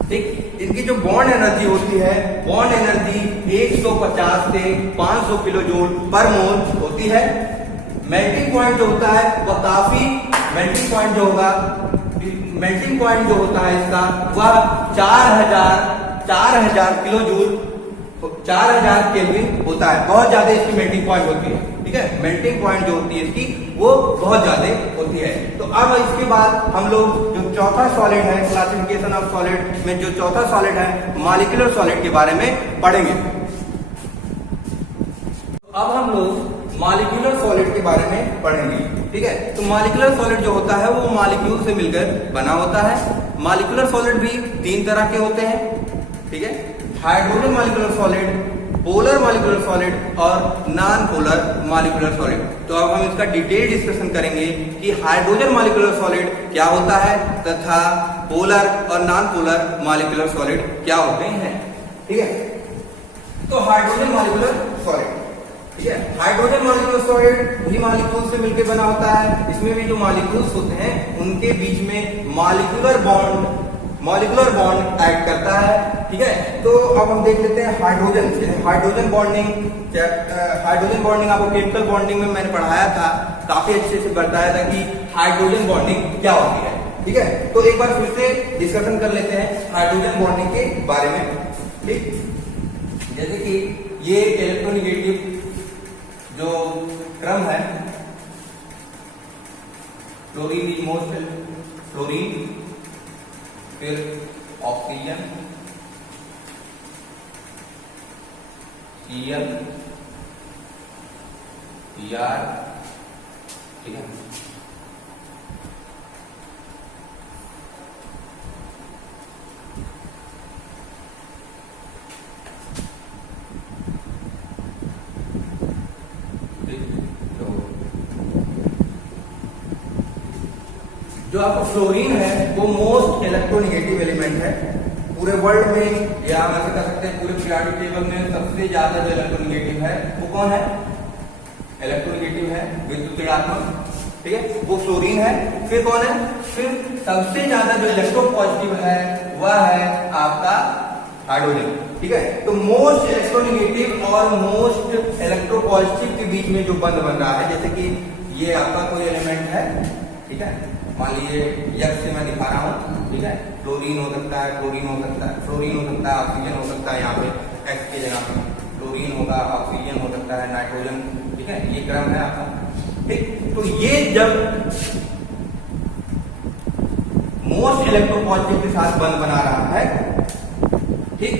ठीक। इनकी जो बॉन्ड एनर्जी होती है, बॉन्ड एनर्जी 150 से 500 किलो जूल पर मोल होती है। मेल्टिंग पॉइंट जो होता है वह काफी, मेल्टिंग पॉइंट जो होगा, मेल्टिंग पॉइंट जो होता है इसका वह 4000 किलो जूल, 4000 केल्विन होता है। बहुत ज्यादा इसकी मेल्टिंग पॉइंट होती है, ठीक है। मेल्टिंग पॉइंट जो होती है इसकी वो बहुत ज्यादा होती है। तो अब इसके बाद हम लोग जो चौथा सॉलिड है, क्लासिफिकेशन ऑफ सॉलिड में जो चौथा सॉलिड है, मॉलिक्यूलर सॉलिड के बारे में पढ़ेंगे। अब हम लोग मॉलिक्यूलर सॉलिड के बारे में पढ़ेंगे, ठीक है। तो मॉलिक्यूलर सॉलिड जो होता है वो मॉलिक्यूल से मिलकर बना होता है। मॉलिक्यूलर सॉलिड भी 3 तरह के होते हैं, ठीक है। Hydrogen molecular solid, polar molecular solid और नॉन पोलर मॉलिक्यूलर सॉलिड। तो अब हम इसका डिटेल डिस्कशन करेंगे कि हाइड्रोजन मॉलिक्यूलर सॉलिड क्या होता है तथा पोलर और नॉन पोलर मॉलिक्यूलर सॉलिड क्या होते हैं, ठीक है। तो हाइड्रोजन मॉलिक्यूलर सॉलिड, ठीक है। हाइड्रोजन मॉलिक्यूलर सॉलिड भी मॉलिक्यूल से मिलकर बना होता है। इसमें भी जो मॉलिक्यूल्स होते हैं उनके बीच में मॉलिक्यूलर बॉन्ड ऐड करता है, ठीक है। तो अब हम देख लेते हैं hydrogen, hydrogen bonding. Hydrogen bonding आपको केमिकल बॉन्डिंग में मैंने पढ़ाया था, काफी अच्छे से बताया था कि हाइड्रोजन बॉन्डिंग क्या होती है, ठीक है। तो एक बार फिर से डिस्कशन कर लेते हैं हाइड्रोजन बॉन्डिंग के बारे में, ठीक। जैसे कि ये इलेक्ट्रोनेगेटिव जो क्रम है, फ्लोरीन इज मोस्ट, फ्लोरीन, फिर ऑक्सीजन, Cl, Br, ठीक है। जो आपका फ्लोरीन है वो मोस्ट इलेक्ट्रोनेगेटिव एलिमेंट है पूरे वर्ल्ड में, या हम ऐसे कह सकते हैं पूरे पीरियोडिक टेबल में सबसे ज्यादा जो इलेक्ट्रोनेगेटिव है वो कौन है, इलेक्ट्रोनेगेटिव है, विद्युत ऋणात्मक, ठीक है, वो फ्लोरीन है। फिर कौन है, फिर सबसे ज्यादा जो इलेक्ट्रोपॉजिटिव है वह है आपका हाइड्रोजन, ठीक है। तो मोस्ट इलेक्ट्रोनेगेटिव और मोस्ट इलेक्ट्रोपॉजिटिव के बीच में जो बंध बन रहा है, जैसे कि ये आपका कोई एलिमेंट है, ठीक है, मान लीजिए यक्स से मैं दिखा रहा हूँ, ठीक है, फ्लोरीन हो सकता है, क्लोरीन हो सकता है, फ्लोरीन हो सकता है, ऑक्सीजन हो सकता है, यहाँ पे एक्स की जगह पे फ्लोरीन होगा, ऑक्सीजन हो सकता है, नाइट्रोजन, ठीक है, ये क्रम है आपका, ठीक। तो ये जब मोस्ट इलेक्ट्रोपॉजिटिव के साथ बंध बना रहा है, ठीक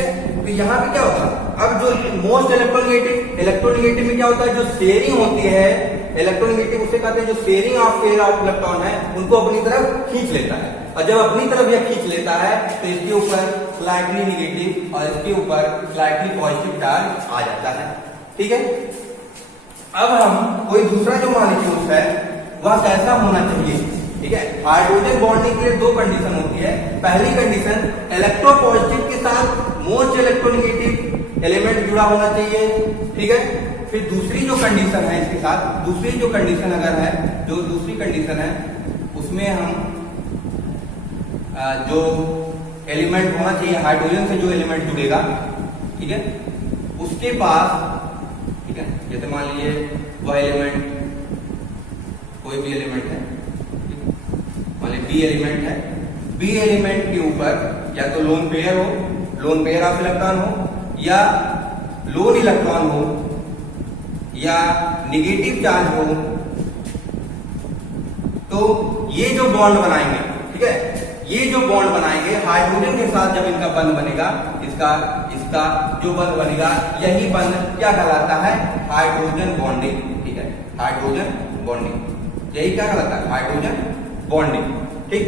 है, तो यहाँ पे क्या होता है, अब जो मोस्ट इलेक्ट्रोनेगेटिव में क्या होता है, जो शेयरिंग होती है इलेक्ट्रोनेगेटिव उसे कहते हैं, जो sharing of pair of electron है उनको अपनी तरफ खींच लेता है, और जब अपनी तरफ यह खींच लेता है तो इसके ऊपर स्लाइटली निगेटिव और इसके ऊपर स्लाइटली पॉजिटिव चार्ज आ जाता है। ठीक है, अब हम कोई दूसरा जो मॉलिक्यूल है वह कैसा होना चाहिए। ठीक है, हाइड्रोजन बॉन्डिंग के लिए दो कंडीशन होती है। पहली कंडीशन, इलेक्ट्रोपॉजिटिव के साथ मोस्ट इलेक्ट्रोनेगेटिव एलिमेंट जुड़ा होना चाहिए। ठीक है, फिर दूसरी जो कंडीशन है इसके साथ, दूसरी जो कंडीशन अगर है, जो दूसरी कंडीशन है उसमें हम जो एलिमेंट होना चाहिए हाइड्रोजन से जो एलिमेंट जुड़ेगा, ठीक है, उसके पास, ठीक है, जैसे मान लीजिए वह एलिमेंट कोई भी एलिमेंट है, मान लीजिए बी एलिमेंट है, बी एलिमेंट के ऊपर या तो लोन पेयर हो, लोन पेयर ऑफ इलेक्ट्रॉन हो, या लोन इलेक्ट्रॉन हो, या निगेटिव चार्ज हो, तो ये जो बॉन्ड बनाएंगे, ठीक है, ये जो बॉन्ड बनाएंगे हाइड्रोजन के साथ जब इनका बंध बनेगा, इसका जो बंध बनेगा, यही बंध क्या कहलाता है, हाइड्रोजन बॉन्डिंग। ठीक है, हाइड्रोजन बॉन्डिंग, यही क्या कहलाता है, हाइड्रोजन बॉन्डिंग। ठीक,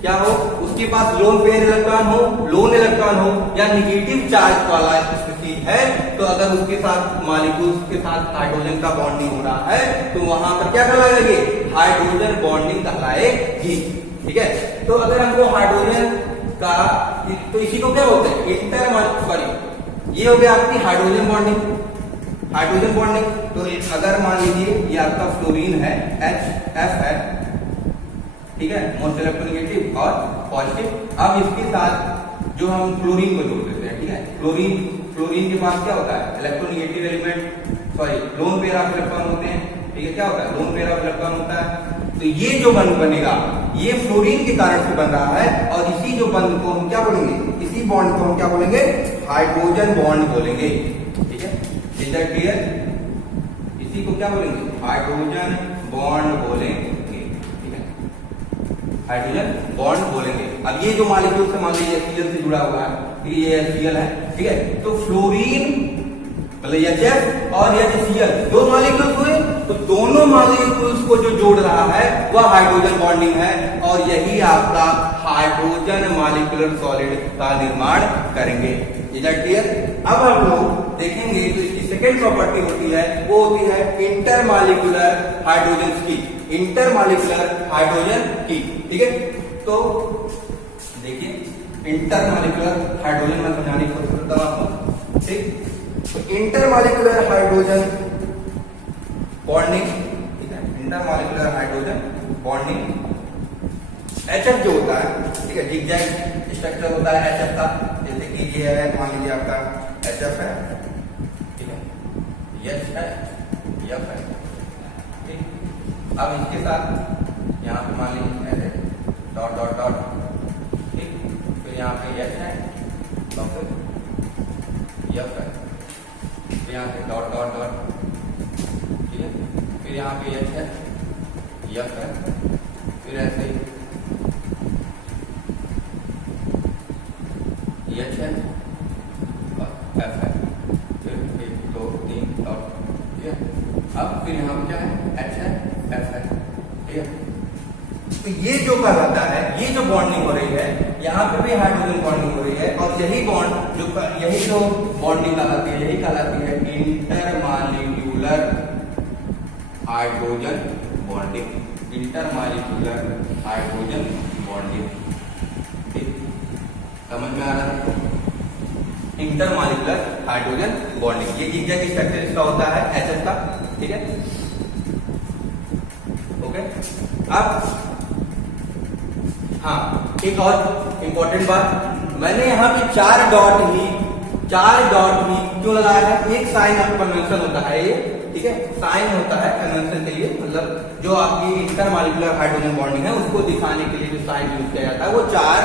क्या हो, उसके पास लोन पेयर इलेक्ट्रॉन हो, लोन इलेक्ट्रॉन हो, या निगेटिव चार्ज वाला स्थिति है, तो अगर उसके साथ मॉलिक्यूल्स के साथ हाइड्रोजन का बॉन्डिंग हो रहा है तो वहां पर क्या कहलाएगी, हाइड्रोजन बॉन्डिंग कहलाएगी। ठीक है, तो अगर हमको हाइड्रोजन का, तो इसी को क्या बोलते हैं, ये हो गया आपकी हाइड्रोजन बॉन्डिंग। हाइड्रोजन बॉन्डिंग, तो अगर मान लीजिए ये आपका फ्लोरीन है, HF है, ठीक है, मोस्ट इलेक्ट्रोनेगेटिव और पॉजिटिव। अब इसके साथ जो हम क्लोरीन को जोड़ देते हैं, ठीक है, क्लोरीन के पास क्या होता है, electronegative element, sorry lone pair of electron होते हैं। ठीक है, क्या होता है, लोन पेयर ऑफ इलेक्ट्रॉन होता है। तो ये जो बंध बनेगा ये फ्लोरीन के कारण से बन रहा है, और इसी जो बंध को हम क्या बोलेंगे, इसी बॉन्ड को हम क्या बोलेंगे, हाइड्रोजन बॉन्ड बोलेंगे। ठीक है, इज दैट क्लियर, इसी को क्या बोलेंगे, हाइड्रोजन बॉन्ड बोलेंगे। ठीक है, हाइड्रोजन बॉन्ड बोलेंगे। अब ये जो मॉलिक्यूल से मान लीजिए HCl से जुड़ा हुआ है, ये HCl है, ठीक है, तो फ्लोरीन मतलब HF और HCl दो मॉलिक्यूल्स हुए, तो दोनों मॉलिक्यूल्स को जो जोड़ रहा है वह हाइड्रोजन बॉन्डिंग है, और यही आपका हाइड्रोजन मॉलिक्यूलर सॉलिड का निर्माण करेंगे। Is that clear. अब हम लोग देखेंगे तो इसकी सेकेंड प्रॉपर्टी होती है, वो होती है इंटरमॉलिक्यूलर हाइड्रोजन की, इंटरमॉलिक्यूलर हाइड्रोजन की। ठीक है, तो देखिए इंटरमॉलिक्यूलर हाइड्रोजन मैं समझाने की कोशिश करता हूं आपको। ठीक, तो इंटरमॉलिक्यूलर हाइड्रोजन बॉन्डिंग, ठीक है, इंटरमॉलिक्यूलर हाइड्रोजन बॉन्डिंग, HF जो होता है, ठीक है, जिगजैग स्ट्रक्चर होता है HF का, जैसे कि ये है, मान लीजिए आपका HF है, ठीक है, H है, F है, ठीक। अब इसके साथ यहाँ पे मान लीजिए ऐसे डॉट डॉट डॉट, ठीक, फिर यहाँ पे H है, तो फिर F है, फिर यहाँ पे डॉट डॉट डॉट, ठीक है, फिर यहाँ पे H है, F है, फिर ऐसे ही H है और F है, फिर 1 2 3 डॉट, ठीक है। अब फिर यहाँ पे क्या है, H है, F है, ठीक है। तो ये जो कहलाता है, ये जो बॉन्डिंग हो रही है, यहाँ पे भी हाइड्रोजन बॉन्डिंग हो रही है, और यही बॉन्ड जो यही जो बॉन्डिंग कहलाती है, यही कहलाती है intermolecular hydrogen bonding, intermolecular hydrogen bonding. ठीक, समझ में आ रहा है, इंटरमॉलिक्यूलर हाइड्रोजन बॉन्डिंग, ये जिगजैग स्ट्रक्चर इसका होता है HF का। ठीक है, ओके। अब हाँ, एक और इंपॉर्टेंट बात, मैंने यहाँ पे 4 डॉट ही क्यों लगाया है, एक साइन ऑफ कन्वेंशन होता है ये, ठीक है, साइन होता है कन्वेंशन के लिए, मतलब जो आपकी इंटरमॉलिक्यूलर हाइड्रोजन बॉन्डिंग है उसको दिखाने के लिए जो साइन यूज किया जाता है वो 4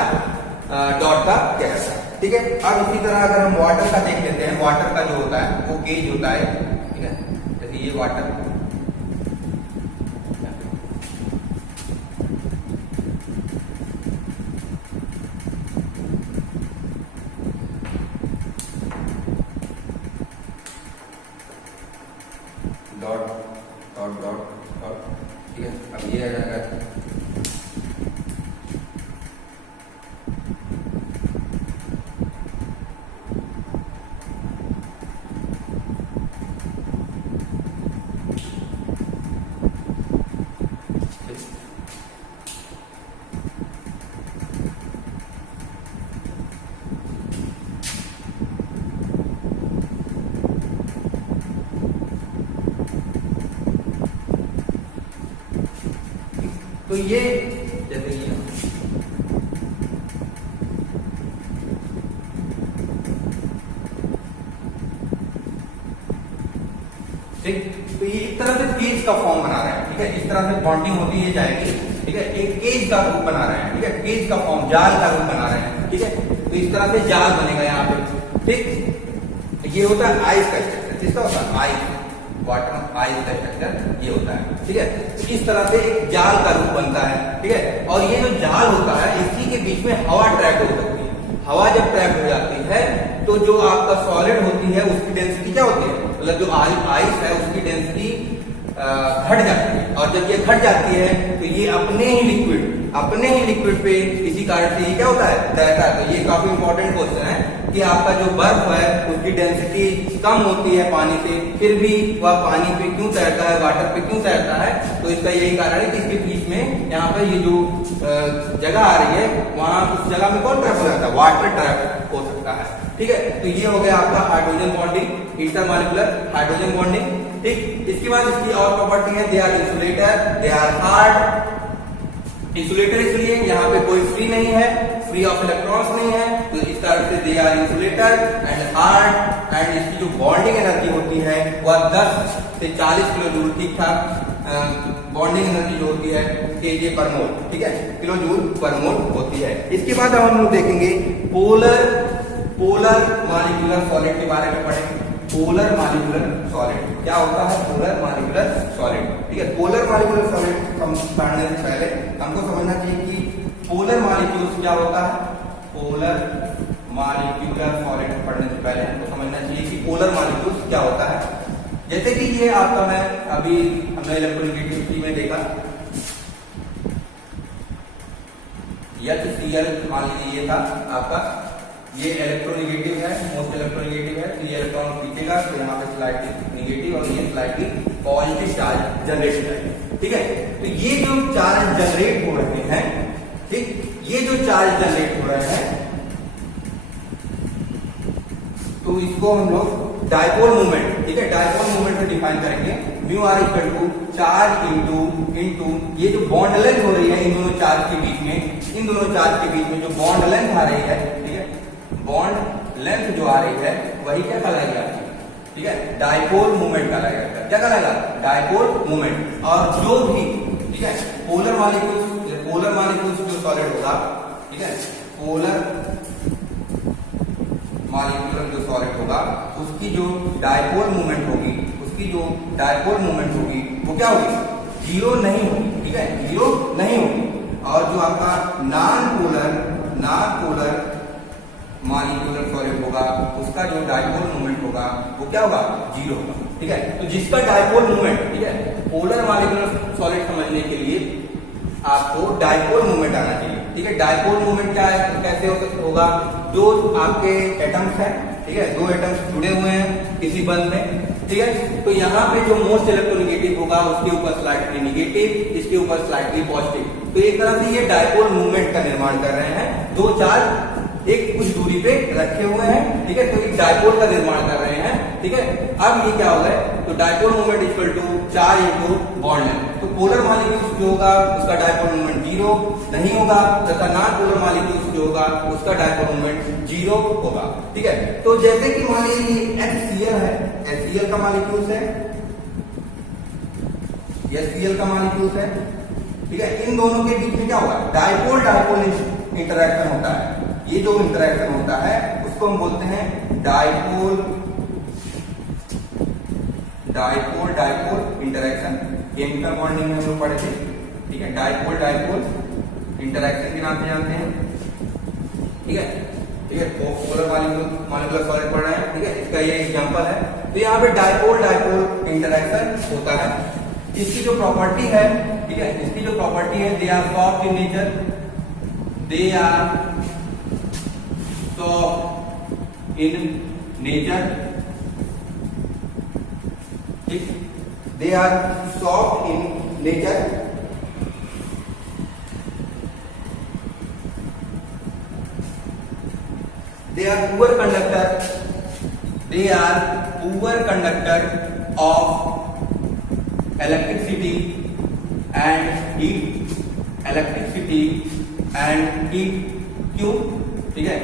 डॉट का किया जाता है। ठीक है, अब इसी तरह अगर हम वाटर का देख लेते हैं, वाटर का जो होता है वो गेज होता है, ठीक है, जैसे ये वाटर, तो ये जैसे ये ठीक, तो ये इस तरह से केज का फॉर्म बना रहे हैं, ठीक है, इस तरह से बॉन्डिंग होती है जाएगी, ठीक है, एक केज का रूप बना रहे हैं, ठीक है, केज का फॉर्म, जाल का रूप बना रहे हैं, ठीक है, तो इस तरह से जाल बनेगा यहाँ पे, ठीक। ये होता है आइस का स्ट्रक्चर, किसका होता है, आइस, वाटर में आइस का स्ट्रक्चर ये होता है, ठीक है। तो इस तरह से एक जाल का रूप बनता है, ठीक है, और ये जो जाल होता है इसी के बीच में हवा ट्रैप हो सकती है। हवा जब ट्रैप हो जाती है तो जो आपका सॉलिड होती है उसकी डेंसिटी क्या होती है, मतलब जो आइस है उसकी डेंसिटी घट जाती है, और जब ये घट जाती है तो ये अपने ही लिक्विड पे इसी कारण से ये क्या होता है, तैरता है। तो ये काफी इंपॉर्टेंट क्वेश्चन है कि आपका जो बर्फ है उसकी डेंसिटी कम होती है पानी से, फिर भी वह पानी पे क्यों तैरता है, वाटर पे क्यों तैरता है, तो इसका यही कारण है कि इसके बीच में यहाँ पे ये जो जगह आ रही है वहां उस जगह में कौन ट्रैप हो जाता है, वाटर ट्रैप हो सकता है, ठीक है। तो ये हो गया आपका hydrogen bonding, intermolecular hydrogen bonding, ठीक। इसके बाद इसकी और प्रॉपर्टी है, they are insulator, they are hard. Insulator इसलिए यहाँ पे कोई फ्री नहीं है, फ्री ऑफ इलेक्ट्रॉन्स नहीं है, तो इस तरह से they are insulator and hard, and इसकी जो बॉन्डिंग एनर्जी होती है वह 10 से 40 किलो जूल, ठीक ठाक बॉन्डिंग एनर्जी जो होती है केजे पर मोल, ठीक है, किलो जूल पर मोल होती है। इसके बाद हम लोग देखेंगे पोलर मॉलिक्यूलर सॉलिड के बारे में पढ़ेंगे। पोलर मॉलिक्यूलर सॉलिड क्या होता है, पोलर मॉलिक्यूलर सॉलिड, ठीक है। पोलर मॉलिक्यूलर सॉलिड पढ़ने से पहले हमको समझना चाहिए कि पोलर मॉलिक्यूल्स क्या होता है। पोलर मॉलिक्यूलर सॉलिड पढ़ने से पहले हमको समझना चाहिए कि पोलर मॉलिक्यूल्स क्या होता है। जैसे कि ये आपका मैं अभी हमने इलेक्ट्रोनेगेटिविटी में देखा, HCl मान लीजिए ये था आपका, ये इलेक्ट्रोनेगेटिव है, मोस्ट इलेक्ट्रोनेगेटिव है, तो ये इलेक्ट्रॉन खींचेगा तो यहाँ पे स्लाइडली नेगेटिव और ये स्लाइडली पॉजिटिव चार्ज जनरेट करेगा, ठीक है। तो ये जो चार्ज जनरेट हो रहे हैं, ठीक, ये जो चार्ज जनरेट हो रहे हैं तो इसको हम लोग डायपोल मूवमेंट, ठीक है, डायपोल मूवमेंट से डिफाइन करेंगे। Mu r equal to charge into ये जो बॉन्ड लेंथ हो रही है इन दोनों चार्ज के बीच में, इन दोनों चार्ज के बीच में जो बॉन्ड लेंथ आ रही है, ठीक है, बॉन्ड लेंथ जो आ रही है वही क्या कहलाएगी आपकी, ठीक है, डायपोल मूवमेंट कहलाएगा। क्या कहलाएगा, डायपोल मूवमेंट। और जो भी, ठीक है, पोलर मॉलिक्यूल्स जो सॉलिड होगा, ठीक है, पोलर मॉलिक्यूलर जो सॉलिड होगा उसकी जो डायपोल मूवमेंट होगी, वो क्या होगी, जीरो नहीं होगी, ठीक है, जीरो नहीं होगी। और जो आपका नॉन पोलर मॉलिक्यूलर सॉलिड होगा उसका जो डायपोल मूवमेंट होगा वो क्या होगा, जीरो होगा, ठीक है। तो जिसका डायपोल मूवमेंट, ठीक है, पोलर मॉलिक्यूलर सॉलिड समझने के लिए आपको डायपोल मूवमेंट आना चाहिए, ठीक है। डायपोल मूवमेंट क्या है, कैसे होगा, जो आपके एटम्स हैं, ठीक है, दो एटम्स जुड़े हुए हैं किसी बंध में, ठीक है, तो यहाँ पे जो मोस्ट इलेक्ट्रोनेगेटिव होगा उसके ऊपर स्लाइटली नेगेटिव, इसके ऊपर स्लाइटली पॉजिटिव, तो एक तरह से ये डायपोल मूवमेंट का निर्माण कर रहे हैं। दो चार्ज एक कुछ दूरी पे रखे हुए हैं, ठीक है, तो एक डायपोल का निर्माण कर रहे हैं, ठीक है। अब ये क्या होगा, तो dipole movement equal to charge into bond length. तो पोलर मॉलिक्यूल्स जो होगा उसका डायपोल मूवमेंट जीरो नहीं होगा, तथा नॉन पोलर मॉलिक्यूल्स जो होगा उसका डायपोल मूवमेंट जीरो होगा, ठीक है। तो जैसे कि मान लीजिए HCl है, HCl का मॉलिक्यूल्स है, HCl का मॉलिक्यूल्स है, ठीक है, इन दोनों के बीच में क्या होगा, डायपोल इंटरेक्शन होता है। ये जो इंटरेक्शन होता है उसको हम बोलते हैं डायपोल इंटरेक्शन। केमिकल बॉन्डिंग में हम लोग पढ़े थे, ठीक है, डायपोल इंटरेक्शन के नाम से जानते हैं, ठीक है, ठीक है। पोलर मॉलिक्यूलर सॉलिड पढ़ रहे हैं, ठीक है, इसका ये एग्जांपल है। तो यहाँ पे डायपोल इंटरेक्शन होता है। इसकी जो प्रॉपर्टी है, ठीक है, इसकी जो प्रॉपर्टी है, they are soft in nature, they are soft in nature, ठीक, they are soft in nature, they are poor conductor of electricity and heat, electricity and heat. क्यों? ठीक है,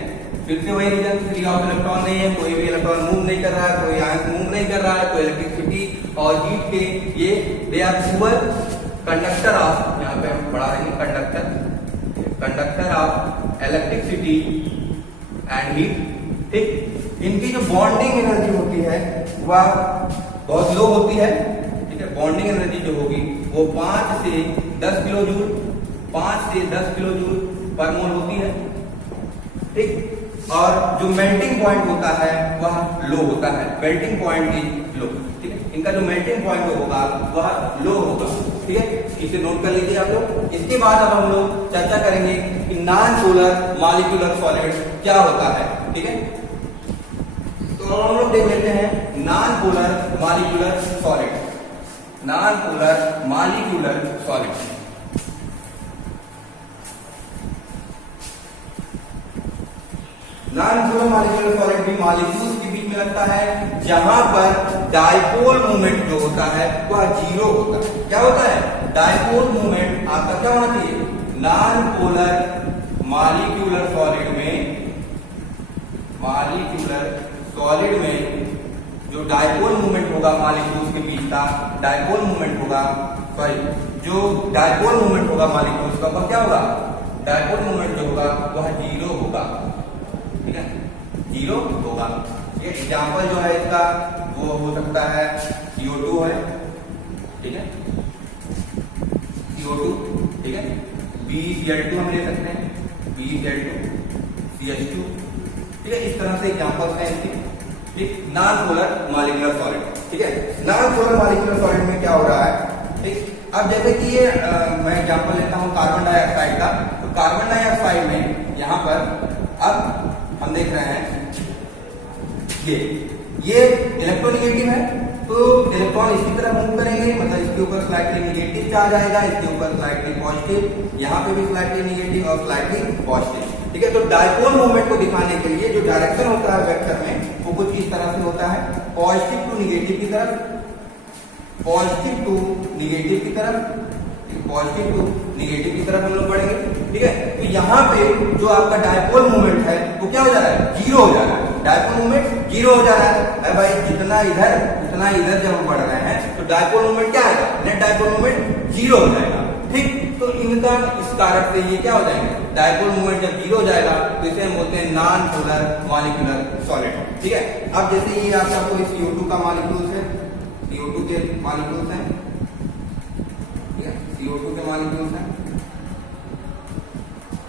फिर से वही रीजन, फ्री ऑफ इलेक्ट्रॉन नहीं है, कोई भी इलेक्ट्रॉन मूव नहीं कर रहा है, कोई आयन मूव नहीं कर रहा है, कोई इलेक्ट्रिसिटी और हीट के ये they are poor conductor of, यहाँ पे हम पढ़ा रहे हैं conductor of electricity and heat. ठीक, इनकी जो बॉन्डिंग एनर्जी होती है वह बहुत लो होती है। ठीक है, बॉन्डिंग एनर्जी जो होगी वो 5 से 10 किलो जूल, 5 से 10 किलो जूल पर मोल होती है। ठीक, और जो मेल्टिंग पॉइंट होता है वह लो होता है, मेल्टिंग पॉइंट इज लो। ठीक है, इनका जो मेल्टिंग पॉइंट होगा वह लो होगा। ठीक है, इसे नोट कर लीजिए आप लोग। इसके बाद अब हम लोग चर्चा करेंगे कि नॉन पोलर मॉलिक्यूलर सॉलिड क्या होता है। ठीक है, तो हम लोग देख लेते हैं non polar molecular solid. Non polar molecular solid, non polar molecular solid भी मॉलिक्यूल्स के बीच में लगता है जहां पर डायपोल मूवमेंट जो होता है वह जीरो होता है। क्या होता है? डायपोल मूवमेंट आपका क्या होना चाहिए? नॉन पोलर मॉलिक्यूलर सॉलिड में जो डायपोल मूवमेंट होगा मॉलिक्यूल्स के बीच का, डायपोल मूवमेंट होगा, सॉरी, जो डायपोल मूवमेंट होगा मॉलिक्यूल्स का वह क्या होगा? डायपोल मूवमेंट जो होगा वह जीरो होगा। ठीक है, जीरो होगा। ये एग्जाम्पल जो है इसका वो हो सकता है CO2 है। ठीक है, CO2। ठीक है, BeCl2 हम ले सकते हैं, BeCl2, CH2। ठीक है, इस तरह से एग्जाम्पल्स हैं इसके। ठीक, नॉन पोलर मॉलिक्यूलर सॉलिड। ठीक है, नॉन पोलर मॉलिक्यूलर सॉलिड में क्या हो रहा है? ठीक, अब जैसे कि ये मैं एग्जाम्पल लेता हूं कार्बन डाइऑक्साइड का। तो कार्बन डाइऑक्साइड में यहां पर अब हम देख रहे हैं ये इलेक्ट्रोनेगेटिव है, तो इलेक्ट्रॉन इसकी तरफ मूव करेंगे, मतलब इसके ऊपर स्लाइटली नेगेटिव चार्ज आएगा, इसके ऊपर स्लाइटली पॉजिटिव, यहाँ पे भी स्लाइटली नेगेटिव और स्लाइटली पॉजिटिव। ठीक है, तो डायपोल मूवमेंट को दिखाने के लिए जो डायरेक्शन होता है वेक्टर में वो कुछ इस तरह से होता है, पॉजिटिव टू निगेटिव की तरफ, पॉजिटिव टू निगेटिव की तरफ, पॉजिटिव टू निगेटिव की तरफ हम लोग बढ़ेंगे। ठीक है, तो यहाँ पे जो आपका डायपोल मूवमेंट है वो क्या हो जा रहा है? जीरो हो जा रहा है। डायपोल मूवमेंट जीरो हो जा रहा है। अरे भाई, जितना इधर जब हम बढ़ रहे हैं तो डायपोल मूवमेंट क्या आएगा? नेट डायपोल मूवमेंट जीरो हो जाएगा। ठीक, तो इनका इस कारक से ये क्या हो जाएंगे? डायपोल मूवमेंट जब जीरो हो जाएगा तो इसे हम बोलते हैं नॉन पोलर मॉलिक्यूलर सॉलिड। ठीक है, अब जैसे ये आपका कोई CO2 का मॉलिक्यूल्स है, CO2 के मॉलिक्यूल्स हैं, CO2 के मॉलिक्यूल्स हैं।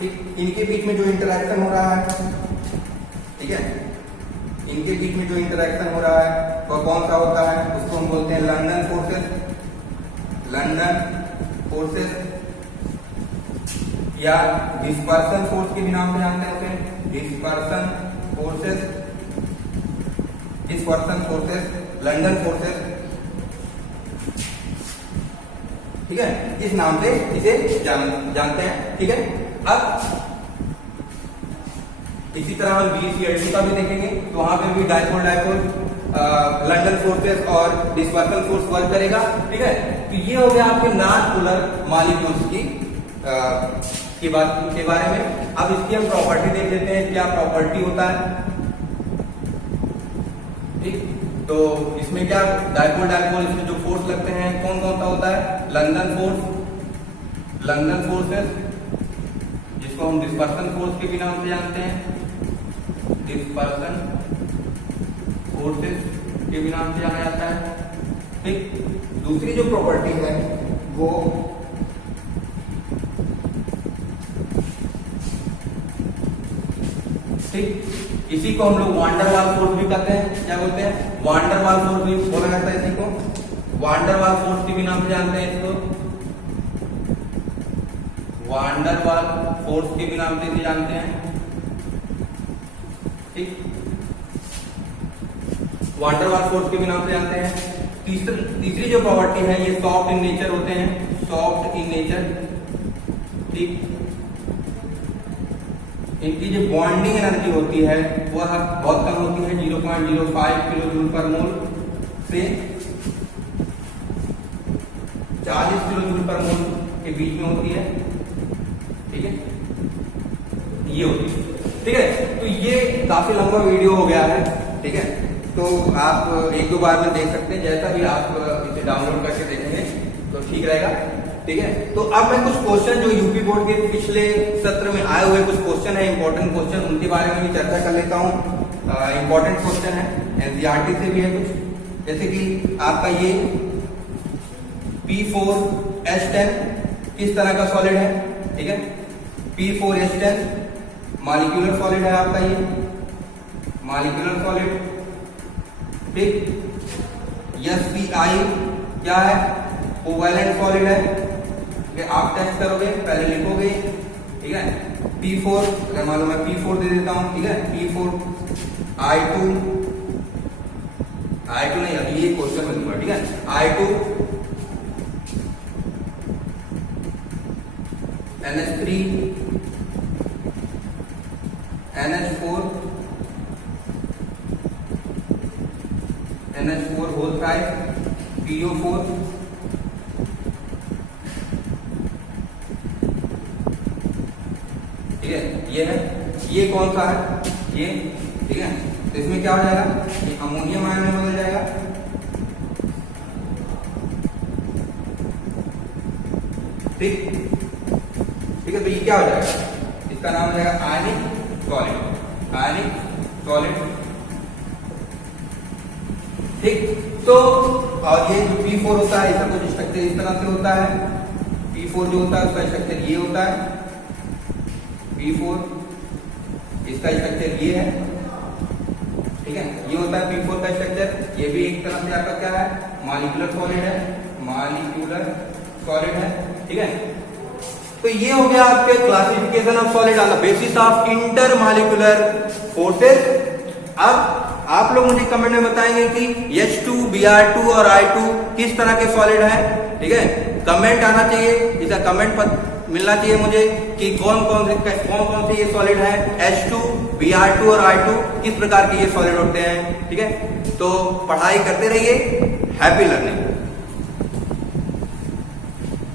ठीक, इनके बीच में जो इंटरेक्शन हो रहा है, ठीक है, इनके बीच में जो इंटरेक्शन हो रहा है वह कौन सा होता है? उसको हम बोलते हैं लंदन फोर्सेस, लंदन फोर्सेस, या डिस्पर्सन फोर्स के भी नाम से जानते हैं उसे, dispersion forces, dispersion forces, London forces. ठीक है, इस नाम से इसे जानते हैं। ठीक है, अब इसी तरह हम BeCl2 का भी देखेंगे, तो वहां पे भी डायपोल लंदन फोर्सेस और डिस्पर्सन फोर्स वर्क करेगा। ठीक है, तो ये हो गया आपके नॉन पोलर मॉलिक्यूल्स के बारे में। अब इसकी हम प्रॉपर्टी देख लेते हैं, क्या प्रॉपर्टी होता है। ठीक, तो इसमें क्या डायपोल इसमें जो फोर्स लगते हैं कौन कौन सा होता है? लंदन फोर्स, लंदन फोर्सेस, जिसको हम डिस्पर्सन फोर्स के भी नाम से जानते हैं, डिस्पर्सन फोर्सेस के भी नाम से जाना जाता है। ठीक, दूसरी जो प्रॉपर्टी है वो ठीक, इसी को हम लोग वांडरवाल फोर्स भी कहते हैं। क्या बोलते हैं? वांडरवाल फोर्स भी बोला जाता है इसी को, वांडरवाल फोर्स के भी नाम से जानते हैं इसको, वांडरवाल फोर्स के भी नाम से इसे जानते हैं। ठीक, वांडरवाल फोर्स के भी नाम से जानते हैं। तीसरी जो प्रॉपर्टी है ये सॉफ्ट इन नेचर होते हैं, सॉफ्ट इन नेचर। ठीक, इनकी जो बॉन्डिंग एनर्जी होती है वह बहुत कम होती है, 0.05 किलो जूल पर मोल से 40 किलो जूल पर मोल के बीच में होती है। ठीक है, ये होती है। ठीक है, तो ये काफी लंबा वीडियो हो गया है। ठीक है, तो आप एक दो बार में देख सकते हैं, जैसा भी आप इसे डाउनलोड करके देखेंगे तो ठीक रहेगा। ठीक है, तो अब मैं कुछ क्वेश्चन जो यूपी बोर्ड के पिछले सत्र में आए हुए कुछ क्वेश्चन है, इंपॉर्टेंट क्वेश्चन, उनके बारे में भी चर्चा कर लेता हूँ। इंपॉर्टेंट क्वेश्चन है, एनसीईआरटी से भी है कुछ, जैसे कि आपका ये P4H10 किस तरह का सॉलिड है। ठीक है, P4H10 मॉलिक्यूलर सॉलिड है आपका, ये मॉलिक्यूलर सॉलिड। ठीक, SPI क्या है, कोवैलेंट सॉलिड है। ठीक है, आप टेस्ट करोगे, पहले लिखोगे। ठीक है, P4 अगर मान लो मैं P4 दे देता हूं, ठीक है, P4 I2 नहीं, अभी ये क्वेश्चन में दूंगा। ठीक है, I2 NH3 NH4 whole 5 PO4 ठीक है, ये है, ये कौन सा है, ये। ठीक है, तो इसमें क्या हो जाएगा, ये अमोनियम आयन में बदल जाएगा। ठीक ठीक है, तो ये क्या हो जाएगा, इसका नाम हो जाएगा आयनिक सॉलिड, आयनिक सॉलिड। ठीक, तो और ये जो P4 होता है, इसका कुछ स्ट्रक्चर इस तरह से होता है। P4 जो होता है उसका स्ट्रक्चर ये होता है, P4 इसका स्ट्रक्चर ये है। ठीक है, ये होता है P4 का स्ट्रक्चर। ये भी एक तरह से आपका क्या है, मॉलिक्यूलर सॉलिड है, मॉलिक्यूलर सॉलिड है। ठीक है, तो ये हो गया आपके classification of solid on the basis of inter molecular forces. अब आप लोग मुझे कमेंट में बताएंगे कि H2, Br2 और I2 किस तरह के सॉलिड है। ठीक है, कमेंट आना चाहिए, इसका कमेंट मिलना चाहिए मुझे कि कौन कौन से ये सॉलिड है, H2, Br2 और I2 किस प्रकार के ये सॉलिड होते हैं। ठीक है, तो पढ़ाई करते रहिए, हैप्पी लर्निंग।